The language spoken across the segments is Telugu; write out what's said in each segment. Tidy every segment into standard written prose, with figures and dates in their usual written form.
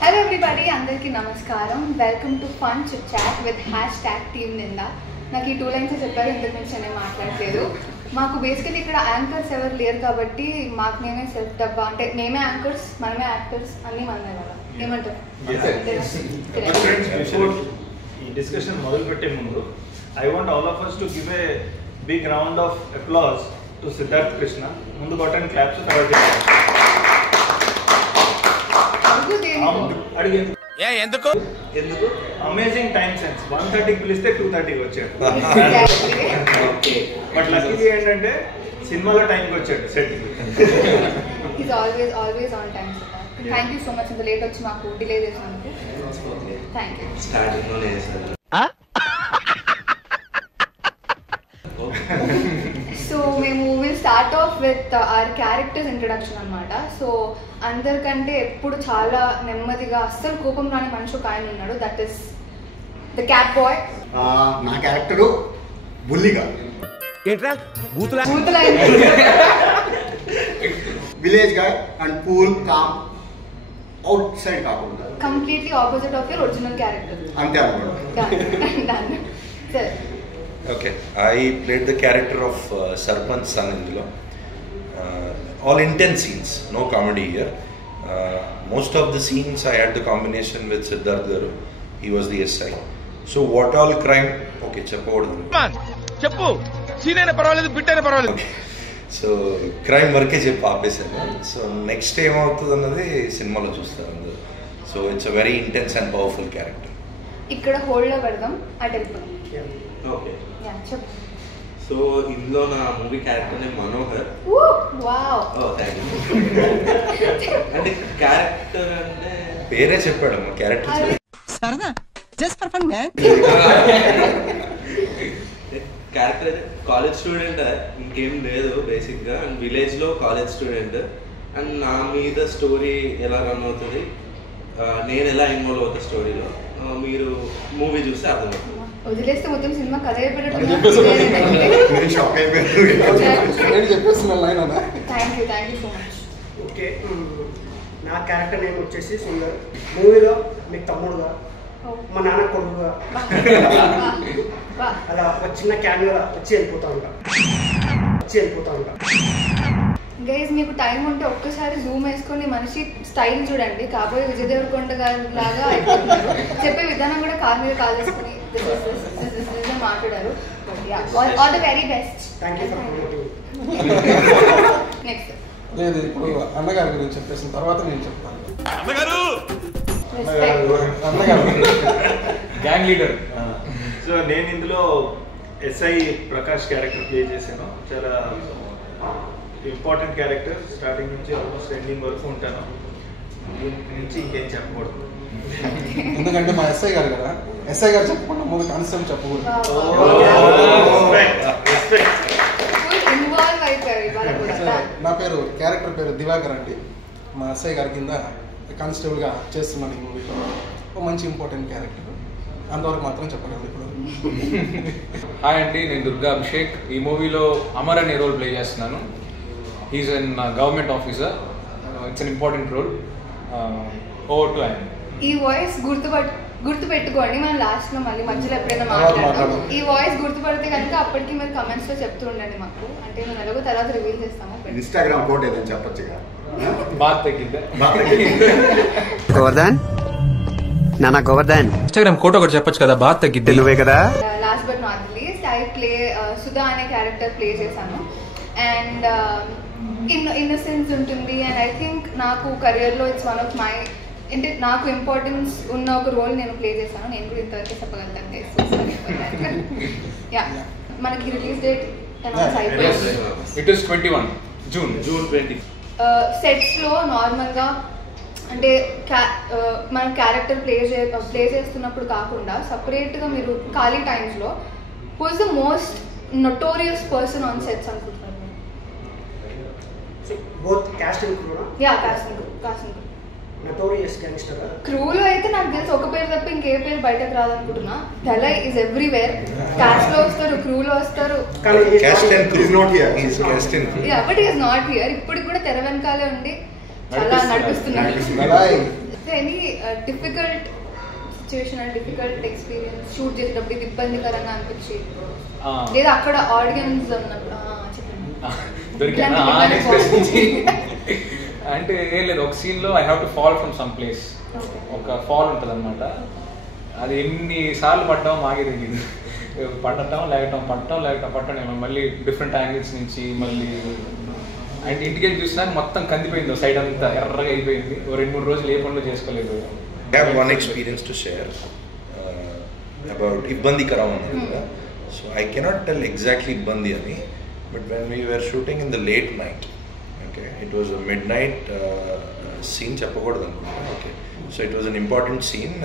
Hello everybody, అందరికీ నమస్కారం. Welcome to fun chit chat with #teamninda. నాకు ఈ 2 లైన్స్ చెప్పారు, ఇంతకు మించి నేను మాట్లాడలేదు. మాకు బేసికలీ ఇక్కడ యాంకర్స్ ఎవరు లేరు కాబట్టి మాకు మేమే సెల్ఫ్ డబ్బా, అంటే మేమే యాంకర్స్, మనమే యాక్టర్స్, అన్నీ మనమే కదా. ఏమంటారు? ఈ డిస్కషన్ మొదలుపెట్టే ముందు I want all of us to give a big round of applause to Siddharth Krishna. ముందు బటన్ క్లాప్స్, తర్వాత ఎందుకు అమేజింగ్ టైం సెన్స్. 1:30కి పిలిస్తే 2:30కి వచ్చాడు. బట్ లక్కీగా ఏంటంటే సినిమాలో టైంకి వచ్చాడు సెట్కి. He's always on time. Thank you so much. ఇంత లేట్ వచ్చి మాకు డిలే చేసినందుకు థ్యాంక్ యూ. సో మేము will start of with our characters introduction అనమాట. సో అందరికంటే ఎప్పుడు చాలా నెమ్మదిగా అస్సలు కోపం రాని మనిషి ఒక ఆయన ఉన్నాడు, that is the cat boy. నా క్యారెక్టరు బుల్లిగా విలేజ్ గా and cool calm outside కాకుండా completely opposite of your original character. అంతే అనుకోండి. సరే. Okay, I played the character of Sarpanch son indulo. All intense scenes, no comedy here. Most of the scenes I had the combination with Siddharth Garu. He was the SI. So what all crime? Okay, cheppodu. Cheppu. Scene aina parvaledu, bit aina parvaledu. Okay. So crime work cheppu aapesanu. So next time avutadu annadi cinema lo chustaru andaru. So it's a very intense and powerful character. ఇక్కడ హోల్డ్ లో పెడదాం, అటు వెళ్ళిపోదాం. ఓకే, చెప్పు. సో ఇందులో నా movie character name Manohar. Wow. Thank you. అంటే క్యారెక్టర్ అంటే పేరే చెప్పాడు, మా క్యారెక్టర్ సరదా just for fun man. Character అయితే కాలేజ్ స్టూడెంట్, ఇంకేం లేదు బేసిక్గా. అండ్ విలేజ్లో కాలేజ్ స్టూడెంట్. అండ్ నా మీద స్టోరీ ఎలా రన్ అవుతుంది, నేను ఎలా ఇన్వాల్వ్ అవుతా స్టోరీలో, మీరు మూవీ చూస్తే అర్థమవుతుంది. వదిలేస్తే మొత్తం సినిమా కథ thank you so much. Okay, నా క్యారెక్టర్ నేమ్ వచ్చేసి సుందర్. మూవీలో మీకు తమ్ముడుగా, మా నాన్న కొడుకుగా, అలా ఒక చిన్న క్యాన్గా వచ్చి వెళ్ళిపోతా ఉంటా. గైస్, మీకు టైం ఉంటే ఒక్కసారి జూమ్ వేసుకొని మనిషి స్టైల్ చూడండి. కాబోయే విజయ్ దేవరకొండ గారి లాగా అయిపోతున్నారు. చెప్పే విధానం కూడా కాలు మీద కాలు వేసుకుని మాట్లాడారు. All the very best. Next లేదు, ఇప్పుడు అన్నగారి గురించి చెప్పేసిన తర్వాత నేను చెప్తాను. Gang leader. సో నేను ఇందులో ఎస్ఐ ప్రకాష్ క్యారెక్టర్ ప్లే చేశాను. చాలా ఇంపార్టెంట్ క్యారెక్టర్. స్టార్టింగ్ నుంచి ఆల్మోస్ట్ ఎండింగ్ వరకు ఉంటాను. దీని నుంచి ఇంకేం చెప్పకూడదు, ఎందుకంటే మా ఎస్ఐ గారు కదా. ఎస్ఐ గారు చెప్పకుండా ముందు కానిస్టేబుల్ చెప్పకూడదు. నా పేరు క్యారెక్టర్ పేరు దివాకర్ అండి. మా ఎస్ఐ గారి కింద కానిస్టేబుల్గా చేస్తున్నాను ఈ మూవీలో. ఒక మంచి ఇంపార్టెంట్ క్యారెక్టర్, అంతవరకు మాత్రం చెప్పగలను ఇప్పుడు. హాయ్ అండి, నేను దుర్గా అభిషేక్. ఈ మూవీలో అమర్ అనే రోల్ ప్లే చేస్తున్నాను. He's an government officer. It's an important role. Over to I'm. ఈ వాయిస్ గుర్తుపెట్టుకోండి. మనం లాస్ట్ లో మళ్ళీ మధ్యలో ఎప్పుడైనా మాట్లాడతాం. ఈ వాయిస్ గుర్తుపడితే కనుక అప్పటికి మీరు కమెంట్స్ లో చెప్తూ ఉండండి మాకు. అంటే మేము ఎలాగో తర్వాత రివీల్ చేస్తాము. ఇన్స్టాగ్రామ్ కోడ్ ఏదని చెప్పొచ్చుగా. బాత్ తగ్గిందా గోవర్ధన్? నానా గోవర్ధన్, ఇన్స్టాగ్రామ్ కోడ్ ఒకటి చెప్పొచ్చు కదా, బాత్ తగ్గిద్ది నువ్వే కదా. Last but not least, I play Sudha అనే క్యారెక్టర్ ప్లే చేశాను. అండ్ ఇన్నసెన్స్ ఉంటుంది. అండ్ ఐ థింక్ నాకు కెరియర్లో ఇట్స్ వన్ ఆఫ్ మై, అంటే నాకు ఇంపార్టెన్స్ ఉన్న ఒక రోల్ నేను ప్లే చేశాను. నేను కూడా ఇంతవరకు చెప్పగలుగుతాను. యా, మనకి రిలీజ్ డేట్ అనౌన్స్ అయిపోయింది. It is 21 June 20. సెట్స్లో నార్మల్గా అంటే మనం క్యారెక్టర్ ప్లే చేస్తున్నప్పుడు కాకుండా సపరేట్గా మీరు ఖాళీ టైమ్స్లో who is the most notorious person on sets అనుకుంటున్నారు? Both cast and crew. Yeah, cast and crew. Notorious gangster. క్రూలో అయితే నాకు తెలిసి ఒక పేరు తప్ప ఇంకే పేరు బయటకు రాదనుకుంటున్నా. Dhalai is everywhere. కాస్ట్ లో వస్తారు, క్రూలో వస్తారు. But is not here. ఇప్పుడు కూడా తెర వెనకాలే ఉండి చాలా నడిపిస్తున్నాడు. Any difficult situation and difficult experience shoot చేసేటప్పుడు ఇది ఇబ్బందికరంగా అనిపించి లేదా అక్కడ ఆడియన్స్ ఉన్నప్పుడు అంటే ఏం లేదు, ఒక సీన్ లో I have to fall from some place. ఒక ఫాల్ ఉంటుంది అనమాట, అది ఎన్నిసార్లు పడ్డాం మాకే తెలియదు. పడటం లేకటం పట్టడం మళ్ళీ డిఫరెంట్ యాంగిల్స్ నుంచి మళ్ళీ అంటే ఇంటికి చూసినాక మొత్తం కందిపోయింది, సైడ్ అంతా ఎర్రగా అయిపోయింది. 2-3 రోజులు ఏ పనులు చేసుకోలేదు. I have one experience to share about Ibbandikaram. So I cannot tell exactly Ibbandi ani, but when we were shooting in the late night, okay, it was a midnight scene chappakodadu anukunta. Okay, so it was an important scene.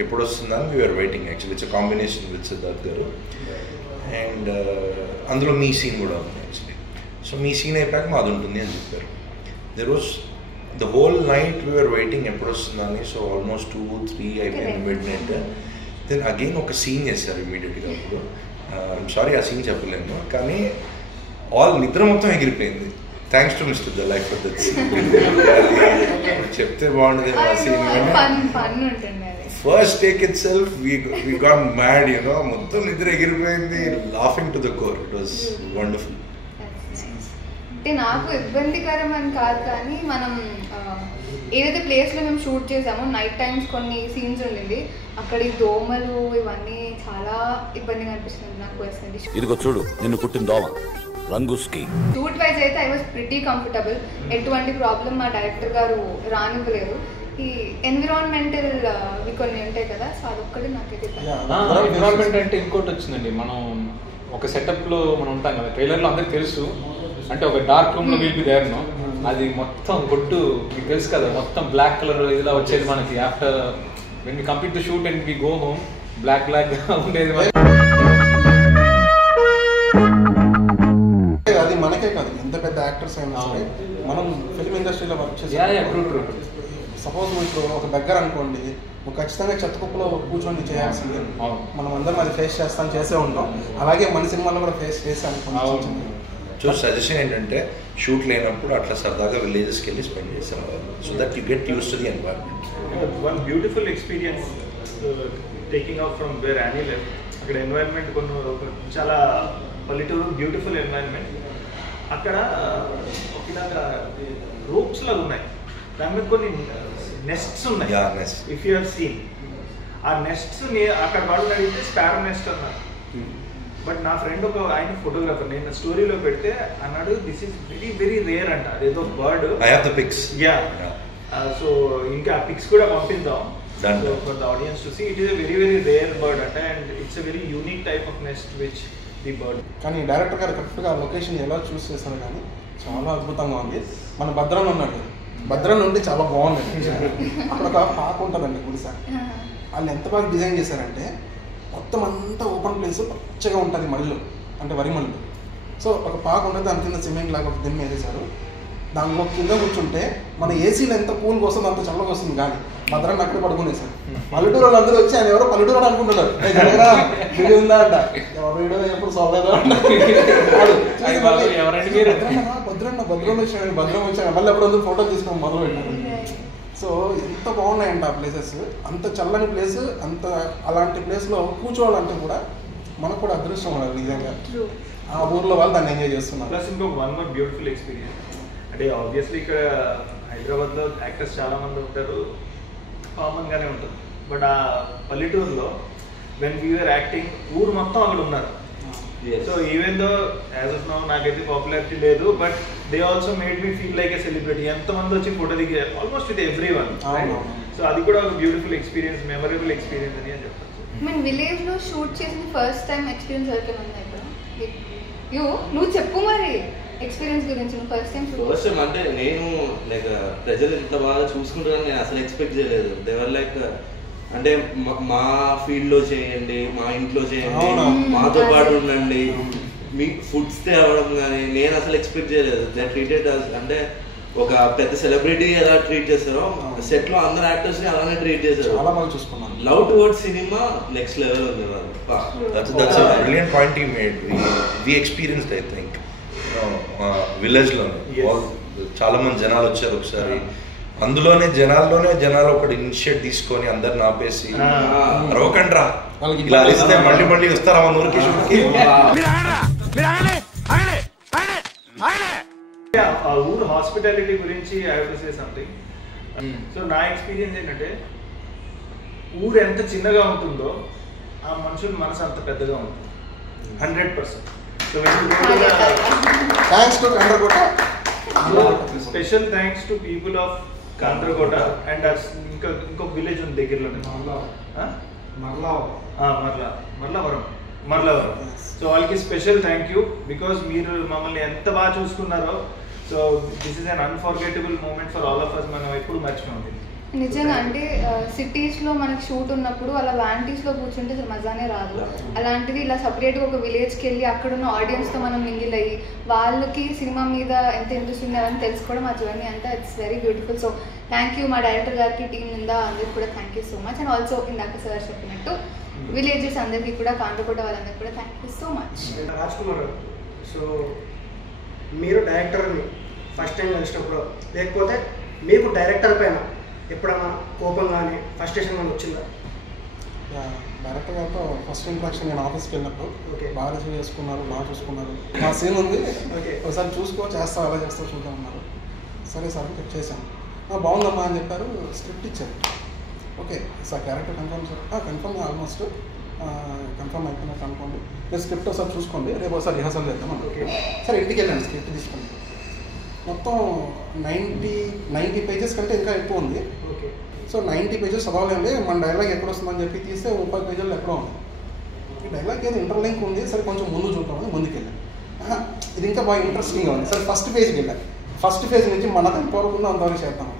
Eppudu vastundani we were waiting. Actually it's a combination with Siddharth garu and అందులో మీ సీన్ కూడా ఉంది యాక్చువల్లీ. సో మీ సీన్ అయిపోయాక మాది ఉంటుంది అని చెప్పారు. There was the whole night we were waiting ఎప్పుడు వస్తుందని. సో ఆల్మోస్ట్ 2-3 అయిపోయింది మిడ్ నైట్. దెన్ అగైన్ ఒక సీన్ చేశారు ఇమీడియట్గా. అప్పుడు ఐమ్ సారీ ఆ సీన్ చెప్పలేను, కానీ నిద్ర మొత్తం ఎగిరిపోయింది. Thanks to mister the life for that scene. చెప్తే బాగుండేది ఆ సీన్. First take itself we got mad, you know, మొత్తం నిద్ర ఎగిరిపోయింది, laughing to the core. It was wonderful. అంటే నాకు ఇబ్బందికరం అని కాదు, కానీ మనం ఏదైతే ప్లేస్లో మేము షూట్ చేసామో నైట్ టైమ్స్ కొన్ని సీన్స్ ఉండింది, అక్కడ ఈ దోమలు ఇవన్నీ చాలా ఇబ్బందిగా అనిపిస్తుంది నాకు పర్సనలీ. ఇదిగో చూడు నిన్ను కుట్టిన దోమ రంగుస్కి. షూట్ వైజ్ అయితే ఐ వాజ్ ప్రిటీ కంఫర్టబుల్. ఎటువంటి ప్రాబ్లం మా డైరెక్టర్ గారు రానివ్వలేదు. ఈ ఎన్విరాన్మెంటల్ కొన్ని ఉంటాయి కదా, సో అదొక్కటి నాకైతే ఎన్విరాన్మెంట్ అంటే ఇంకోటి వచ్చిందండి. మనం ఒక సెటప్లో మనం ఉంటాం కదా, ట్రైలర్లో అందరికి తెలుసు. అంటే ఒక డార్క్ రూమ్ లో వీల్ దేర్ను, అది మొత్తం కొట్టు మీకు తెలుసు కదా, మొత్తం బ్లాక్ కలర్ ఇలా వచ్చేది మనకి. After when we complete the shoot and we go home black గా ఉండేది. అది మనకే కాదు, ఎంత పెద్ద యాక్టర్స్ అయినా సరే మనం ఫిల్మ్ ఇండస్ట్రీలో వర్క్ చేసి సపోజ్ ఇప్పుడు ఒక దగ్గర అనుకోండి, ఖచ్చితంగా చెత్త కుప్పలో కూర్చొని చేయాల్సిందే. మనం అందరం అది ఫేస్ చేసే ఉంటాం. అలాగే మన సినిమాలో కూడా ఫేస్ అనుకుంటాం. సో సజెషన్ ఏంటంటే షూట్ లేనప్పుడు అట్లా సరదాగా విలేజెస్కి వెళ్ళి స్పెండ్ చేసాం, so that you get used to the environment. One beautiful experience taking out from where any left. అక్కడ ఎన్వైరన్మెంట్ చాలా పల్లెటూరు, బ్యూటిఫుల్ ఎన్వైరన్మెంట్. అక్కడ ఒకలాగా రూప్స్ లాగా ఉన్నాయి, దాని మీద కొన్ని నెస్ట్స్ ఉన్నాయి. ఇఫ్ యూ హావ్ సీన్ ఆ నెస్ట్స్ అక్కడ వాళ్ళు అడిగితే స్పారో నెస్ట్ అన్నారు. బట్ నా ఫ్రెండ్ ఆయన ఫోటోగ్రాఫర్, నేను స్టోరీలో పెడితే అన్నాడు this is very very rare అంట. అదేదో bird. I have the pics. Yeah, so ఇంకా ఆ పిక్స్ కూడా పంపిద్దాం for the audience to see. It is a very very rare bird అంట, and it's a very unique type of nest which the bird. కానీ డైరెక్టర్ గారు కరెక్ట్గా లొకేషన్ ఎలా చూస్ చేశారు, కానీ చాలా అద్భుతంగా ఉంది. మన భద్రం ఉన్నాడు, భద్రం నుండి చాలా బాగుంది. అక్కడ ఒక పాక ఉంటుందండి గుడిసా, వాళ్ళు ఎంత బాగా డిజైన్ చేశారంటే మొత్తం అంతా ఓపెన్ ప్లేస్ పచ్చగా ఉంటుంది, మళ్ళు అంటే వరి మళ్ళు. సో ఒక పాక ఉంటుంది, దాని కింద సిమెంట్ లాగా ఒక దిమ్మ వేసేసారు. దానిలో కింద కూర్చుంటే మన ఏసీలో ఎంత కూల్గా వస్తుందో అంత చల్లగా వస్తుంది. కానీ భద్రాన్ని అక్కడే పడుకునేసారు. పల్లెటూరు వాళ్ళు అందరూ వచ్చి ఆయన ఎవరో పల్లెటూరు అనుకుంటున్నారు, వీడియో ఉందా అంట, వీడియో ఎప్పుడు సోలేదా భద్రం వచ్చాడు, భద్రం వచ్చాడు, మళ్ళీ ఎప్పుడు అందరూ ఫోటో తీసుకోవడం మొదలు పెట్టారు. సో ఎంత బాగున్నాయంట ఆ ప్లేసెస్, అంత చల్లని ప్లేస్, అంత అలాంటి ప్లేస్లో కూర్చోవాలంటే కూడా మనకు కూడా అదృష్టం ఉండాలి నిజంగా. ఆ ఊర్లో వాళ్ళు దాన్ని ఎంజాయ్ చేస్తున్నారు. ప్లస్ ఇంకో వన్ మోర్ బ్యూటిఫుల్ ఎక్స్పీరియన్స్ అంటే ఆబ్వియస్లీ ఇక్కడ హైదరాబాద్లో యాక్టర్స్ చాలామంది ఉంటారు, కామన్గానే ఉంటుంది. బట్ ఆ పల్లెటూరులో వెన్ వీఆర్ యాక్టింగ్ ఊరు మొత్తం అక్కడ ఉన్నారు. So even though as of now నాకైతే పాపులారిటీ లేదు, but they also made me feel like a celebrity. ఎంతమంది వచ్చి ఫోటో దిగారు, almost with every one. So అది కూడా ఒక బ్యూటిఫుల్ ఎక్స్పీరియన్స్, మెమరబుల్ ఎక్స్పీరియన్స్ అని చెప్పచ్చు. మన విలేజ్ లో షూట్ చేసిన ఫస్ట్ టైం ఎక్స్పీరియన్స్ ఎవరికైనా ఉందా ఇప్పుడు? నువ్వు చెప్పు మరి ఎక్స్పీరియన్స్ గురించి. నువ్వు ఫస్ట్ టైం అంటే నేను లైక్ ప్రజలు ఇంత బాగా చూసుకుంటారని నేను అసలు ఎక్స్పెక్ట్ చేయలేదు. దేవర్ లైక్ అంటే మా ఫీల్డ్ లో చేయండి, మా ఇంట్లో చేయండి, మాతో పాటు ఉండండి, మీకు ఫుడ్స్ తేవడం కానీ నేను అసలు ఎక్స్పెక్ట్ చేయలేదు. దే ట్రీటెడ్ అంటే ఒక పెద్ద సెలబ్రిటీ ఎలా ట్రీట్ చేస్తారో సెట్ లో అందరు యాక్టర్స్ ని అలానే ట్రీట్ చేశారు. Love towards cinema next level ఉంది. That's a brilliant point you made. We experienced, I think, village లో చాలా మంది జనాలు వచ్చారు ఒకసారి. అందులోనే జనాలు ఒకటి ఇనిషియేట్ తీసుకొని అందరిని ఆపేసి రవకండ్రా ఇలా అరిస్తే మళ్ళీ వస్తారా మన ఊరికి షూట్కి. ఆ ఊరు హాస్పిటాలిటీ గురించి I have to say something. So నా ఎక్స్పీరియన్స్ ఏంటంటే ఊరు ఎంత చిన్నగా ఉంటుందో ఆ మనుషుల మనసు అంత పెద్దగా ఉంటుంది 100%. So thanks to Kandrakota, special thanks to people of Kandrakota and ఇంకొక విలేజ్ ఉంది దగ్గరలోనే మర్లవరం. సో వాళ్ళకి స్పెషల్ థ్యాంక్ యూ బికాస్ మీరు మమ్మల్ని ఎంత బాగా చూసుకున్నారో. So this is an unforgettable moment for all of us. మనం ఎప్పుడు మర్చిపోయింది నిజంగా. అంటే సిటీస్లో మనకి షూట్ ఉన్నప్పుడు అలా వ్యాంటీస్లో కూర్చుంటే అసలు మజానే రాదు. అలాంటిది ఇలా సపరేట్గా ఒక విలేజ్కి వెళ్ళి అక్కడున్న ఆడియన్స్తో మనం మింగిల్ అయ్యి వాళ్ళకి సినిమా మీద ఎంత ఇంట్రెస్ట్ ఉన్నారని తెలుసుకోవడం ఆ జర్నీ అంతా it's very beautiful. So thank you మా డైరెక్టర్ గారికి, టీం నిందా అందరికి కూడా thank you so much. And also ఇందాక సార్ చెప్పినట్టు విలేజెస్ అందరికీ కూడా, కాండ్రకోట వాళ్ళందరికీ కూడా thank you so much. Raj Kumar గారు, సో మీరు డైరెక్టర్ని ఫస్ట్ టైం కలిసినప్పుడు లేకపోతే మీకు డైరెక్టర్ పైన ఎప్పుడన్నా కోపం కానీ ఫ్రస్ట్రేషన్ కానీ వచ్చిందా? డైరెక్టర్ గారితో ఫస్ట్ ఇంట్రాక్షన్ నేను ఆఫీస్కి వెళ్ళినప్పుడు బాగా రిసీవ్ చేసుకున్నారు, బాగా చూసుకున్నారు. మా సీన్ ఉంది, ఒకసారి చూసుకో, చేస్తావు, ఎలా చేస్తావు చూద్దాం అన్నారు. సరే సార్ చెక్ చేశాను. బాగుందమ్మా అని చెప్పారు, స్క్రిప్ట్ ఇచ్చారు. Okay sir character confirm sir, confirm almost confirm అయిపోయినట్టు అనుకోండి, మీరు స్క్రిప్ట్ ఒకసారి చూసుకోండి, రేపు ఒకసారి రిహర్సల్ చేద్దాం. ఓకే సరే ఇంటికి వెళ్ళండి, స్క్రిప్ట్ తీసుకోండి. మొత్తం 90 పేజెస్ కంటే ఇంకా ఎక్కువ ఉంది. ఓకే సో 90 పేజెస్ చదవాలండి, మన డైలాగ్ ఎక్కడ వస్తుందని చెప్పి తీస్తే 30 పేజీలు ఎక్కడో ఉంది. ఈ డైలాగ్ ఏదో ఇంటర్లింక్ ఉంది, సరే కొంచెం ముందు చూద్దామని ముందుకు వెళ్ళాను. ఇది ఇంకా బాగా ఇంట్రెస్టింగ్గా ఉంది, సరే ఫస్ట్ పేజ్కి వెళ్ళాను. ఫస్ట్ పేజ్ నుంచి మనకు ఎంతవరకు ఉందో అంతవరకు చేద్దాం.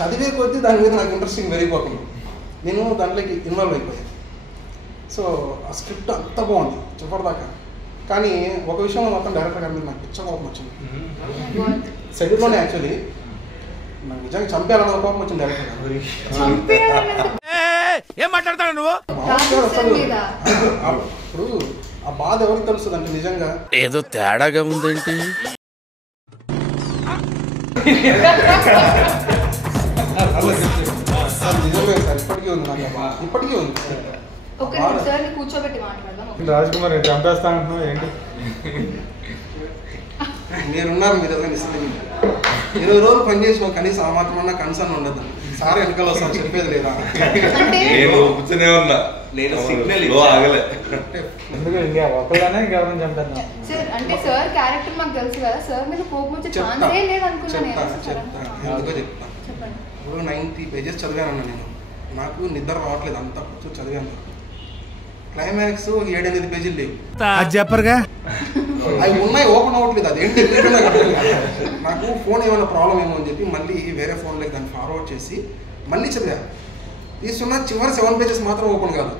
చదివే కొద్దీ దాని మీద నాకు ఇంట్రెస్టింగ్ పెరిగిపోతుంది, నేను దాంట్లోకి ఇన్వాల్వ్ అయిపోయాను. సో ఆ స్క్రిప్ట్ అంత బాగుంది చివరిదాకా. కానీ ఒక విషయంలో మాత్రం డైరెక్టర్ గారి మీద నాకు పిచ్చ కోపం వచ్చింది. సెట్లోనే యాక్చువల్లీ నాకు నిజంగా చంపేయాలన్న కోపం వచ్చింది డైరెక్టర్ గారు. ఏం మాట్లాడతాడు నువ్వు? ఇప్పుడు ఆ బాధ ఎవరికి తెలుస్తుంది అంటే నిజంగా ఏదో తేడాగా ఉందేంటి. నిజమే సార్, ఇప్పటికీ ఉంది నాకు, ఇప్పటికీ ఉంది. కూర్చోబెట్టి మాట్లాడదాం. రాజ్ కుమార్ చంపేస్తా అంటున్నావు ఏంటి? మీరున్నారు, మీరు ఏదైనా ఇస్తుంది. 20 రోజులు పనిచేసి కనీసం ఆ మాత్రం కన్సర్న్ ఉండదు. సార్ వెనకాల వస్తాను చెప్పేది లేదా? నేను ఉన్నా, నేను సిగ్నల్ ఆగలే. ఎందుకు ఇంకా ఒకళ్ళనే ఇంకెవరైనా చంపేద్దాం. సార్ అంటే సార్ క్యారెక్టర్ మాకు తెలుసు కదా, సార్ మీద కోపం వచ్చే ఛాన్సే లేదు అనుకున్నాను. ఎందుకో చెప్తా. ఇప్పుడు 90 పేజెస్ చదివానన్నా నేను, నాకు నిద్ర రావట్లేదు, అంతా కూర్చొని చదివాను. క్లైమాక్స్ 7-8 పేజీలు లేవు. చెప్పరుగా అవి ఉన్నాయి, ఓపెన్ అవ్వట్లేదు. అదేంటి నాకు ఫోన్ ఏమైనా ప్రాబ్లం ఏమో అని చెప్పి మళ్ళీ వేరే ఫోన్లోకి దాన్ని ఫార్వర్డ్ చేసి మళ్ళీ చదివా. తీసుకున్న చివరి 7 పేజెస్ మాత్రం ఓపెన్ కాదు.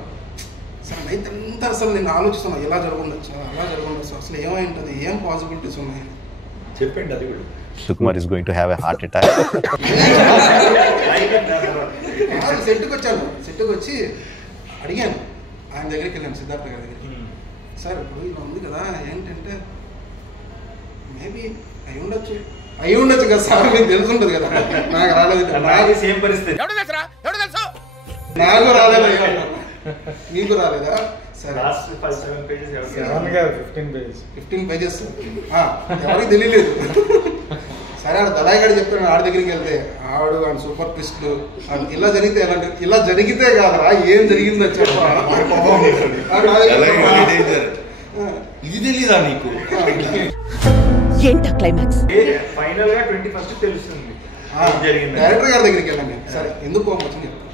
సరే నైట్ అంతా అసలు నేను ఆలోచిస్తున్నా, ఎలా జరుగుండొచ్చు, అలా జరుగుండొచ్చు, అసలు ఏమై ఉంటుంది, ఏం పాసిబిలిటీస్ ఉన్నాయి చెప్పండి. అది కూడా Sukumar is going to have a heart attack. సెట్కి వచ్చాను, సెట్కి వచ్చి అడిగాను ఆయన దగ్గరికి వెళ్ళాను, సిద్ధార్థ గారి దగ్గరికి. సార్ ఇప్పుడు ఇలా ఉంది కదా, ఏంటంటే మేబీ అయి ఉండొచ్చు కదా సార్, మీకు తెలుసుంటుంది కదా. నాకు రాలేదు, నాకు సేమ్ పరిస్థితి, నాకు రాలేదు, మీకు రాలేదా? సరే 15 పేజెస్ ఎవరికి తెలియలేదు. సరే ఆడు దళాయిగాడు చెప్తాడు, ఆడి దగ్గరికి వెళ్తే ఆడు ఆయన సూపర్ ట్విస్ట్లు ఇలా జరిగితే ఇలా జరిగితే కాదరా ఏం జరిగిందో చెప్పా. ఇది తెలీదా నీకు? ఫైనల్ గా 21st తెలుస్తుంది డైరెక్టర్ గారి దగ్గరికి వెళ్ళండి. సరే ఎందుకు కోపం వచ్చింది చెప్తాను.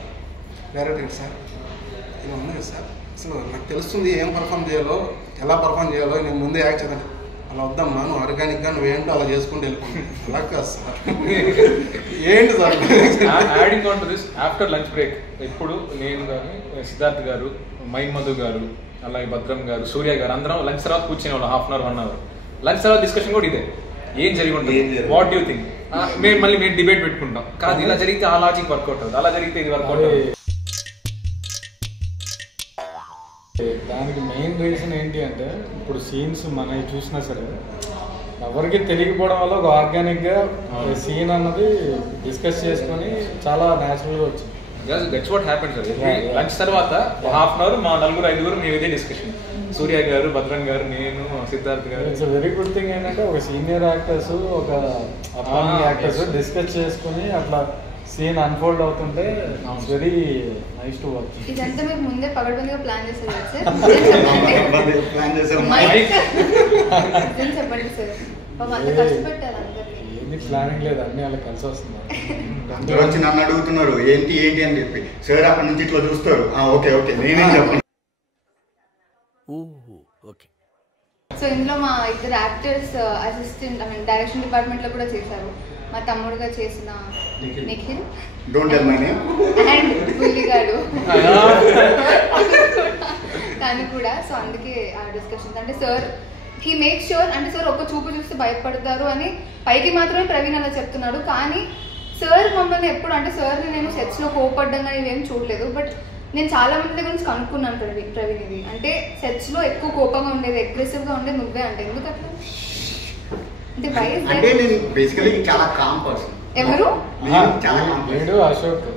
డైరెక్టర్ గారు సార్ ఇలా ఉంది కదా సార్, అసలు నాకు తెలుస్తుంది ఏం పర్ఫామ్ చేయాలో, ఎలా పర్ఫామ్ చేయాలో, నేను ముందే యాక్ట్ చేద్దాను. అలా వద్దమ్మా, నువ్వు ఆర్గానిక్గా నువ్వేంటో అలా చేసుకుంటూ వెళ్ళిపోయింది. అలా కాదు సార్, ఏంటి sir. Adding on to this, after lunch break ఎప్పుడు నేను కానీ సిద్ధార్థ్ గారు, మైన్ మధు గారు, అలాగే భద్రం గారు, సూర్య గారు అందరం లంచ్ తర్వాత కూర్చునే వాళ్ళు 1/2 hour 1 hour. లంచ్ తర్వాత డిస్కషన్ కూడా ఇదే, ఏం జరిగి ఉంటుంది, వాట్ యూ థింక్. మేము డిబేట్ పెట్టుకుంటాం, కాదు ఇలా జరిగితే ఆ లాజిక్ వర్కౌట్ అవుతుంది, అలా జరిగితే ఇది వర్కౌట్ అవుతుంది. దానికి మెయిన్ రీజన్ ఏంటి అంటే ఇప్పుడు సీన్స్ మనవి చూసినా సరే ఎవరికి తెలియకపోవడం వల్ల ఒక ఆర్గానిక్గా సీన్ అన్నది డిస్కస్ చేసుకొని చాలా న్యాచురల్గా వచ్చింది. That's what happen sir. Lunch తర్వాత హాఫ్ అన్ అవర్ మా 4-5 మేము ఇదే డిస్కషన్. సూర్య గారు, భద్రం గారు, నేను, సిద్ధార్థ్ గారు. ఇట్స్ వెరీ గుడ్ థింగ్ ఏంటంటే ఒక సీనియర్ యాక్టర్స్, ఒక అప్కమింగ్ యాక్టర్స్ డిస్కస్ చేసుకుని అట్లా సీన్ అన్ఫోల్డ్ అవుతుంటే it's very nice to watch. ఇదంతా మీరు ముందే పగడబందిగా ప్లాన్ చేశారు కదా సార్? చెప్పండి సార్, అంత కష్టపెట్టారు అందరికీ. ఏంది ప్లానింగ్ లేదు, అన్ని అలా కలిసి వస్తుంది. అందరూ వచ్చి నన్ను అడుగుతున్నారు ఏంటి ఏంటి అని చెప్పి. సార్ అక్కడి నుంచి ఇట్లా చూస్తారు, ఓకే ఓకే నేనేం చెప్పను. సో ఇందులో మా ఇద్దరు యాక్టర్స్ అసిస్టెంట్ డైరెక్షన్ డిపార్ట్మెంట్లో కూడా చేశారు. మా తమ్ముడుగా చేసిన Nikhil, don't tell my name, and బుల్లిగాడు తను కూడా. సో అందుకే ఆ డిస్కషన్స్ అంటే సార్ హీ మేక్ ష్యూర్ అంటే సార్ ఒక్క చూపు చూస్తే భయపడతారు అని పైకి మాత్రమే ప్రవీణ్ అలా చెప్తున్నాడు. కానీ సార్ మమ్మల్ని ఎప్పుడు అంటే సార్ని నేను సెట్స్లో కోపడ్డంగా ఇవేం చూడలేదు. బట్ నేను చాలా మంది దగ్గర నుంచి కనుక్కున్నాను ప్రవీణ్ ఇది అంటే సెట్స్లో ఎక్కువ కోపంగా ఉండేది, అగ్రెసివ్గా ఉండేది నువ్వే అంటే ఎందుకు అట్లా అంటే నేను బేసికలీ చాలా కామ్ పర్సన్. ఎవరు? వీడు అశోక్.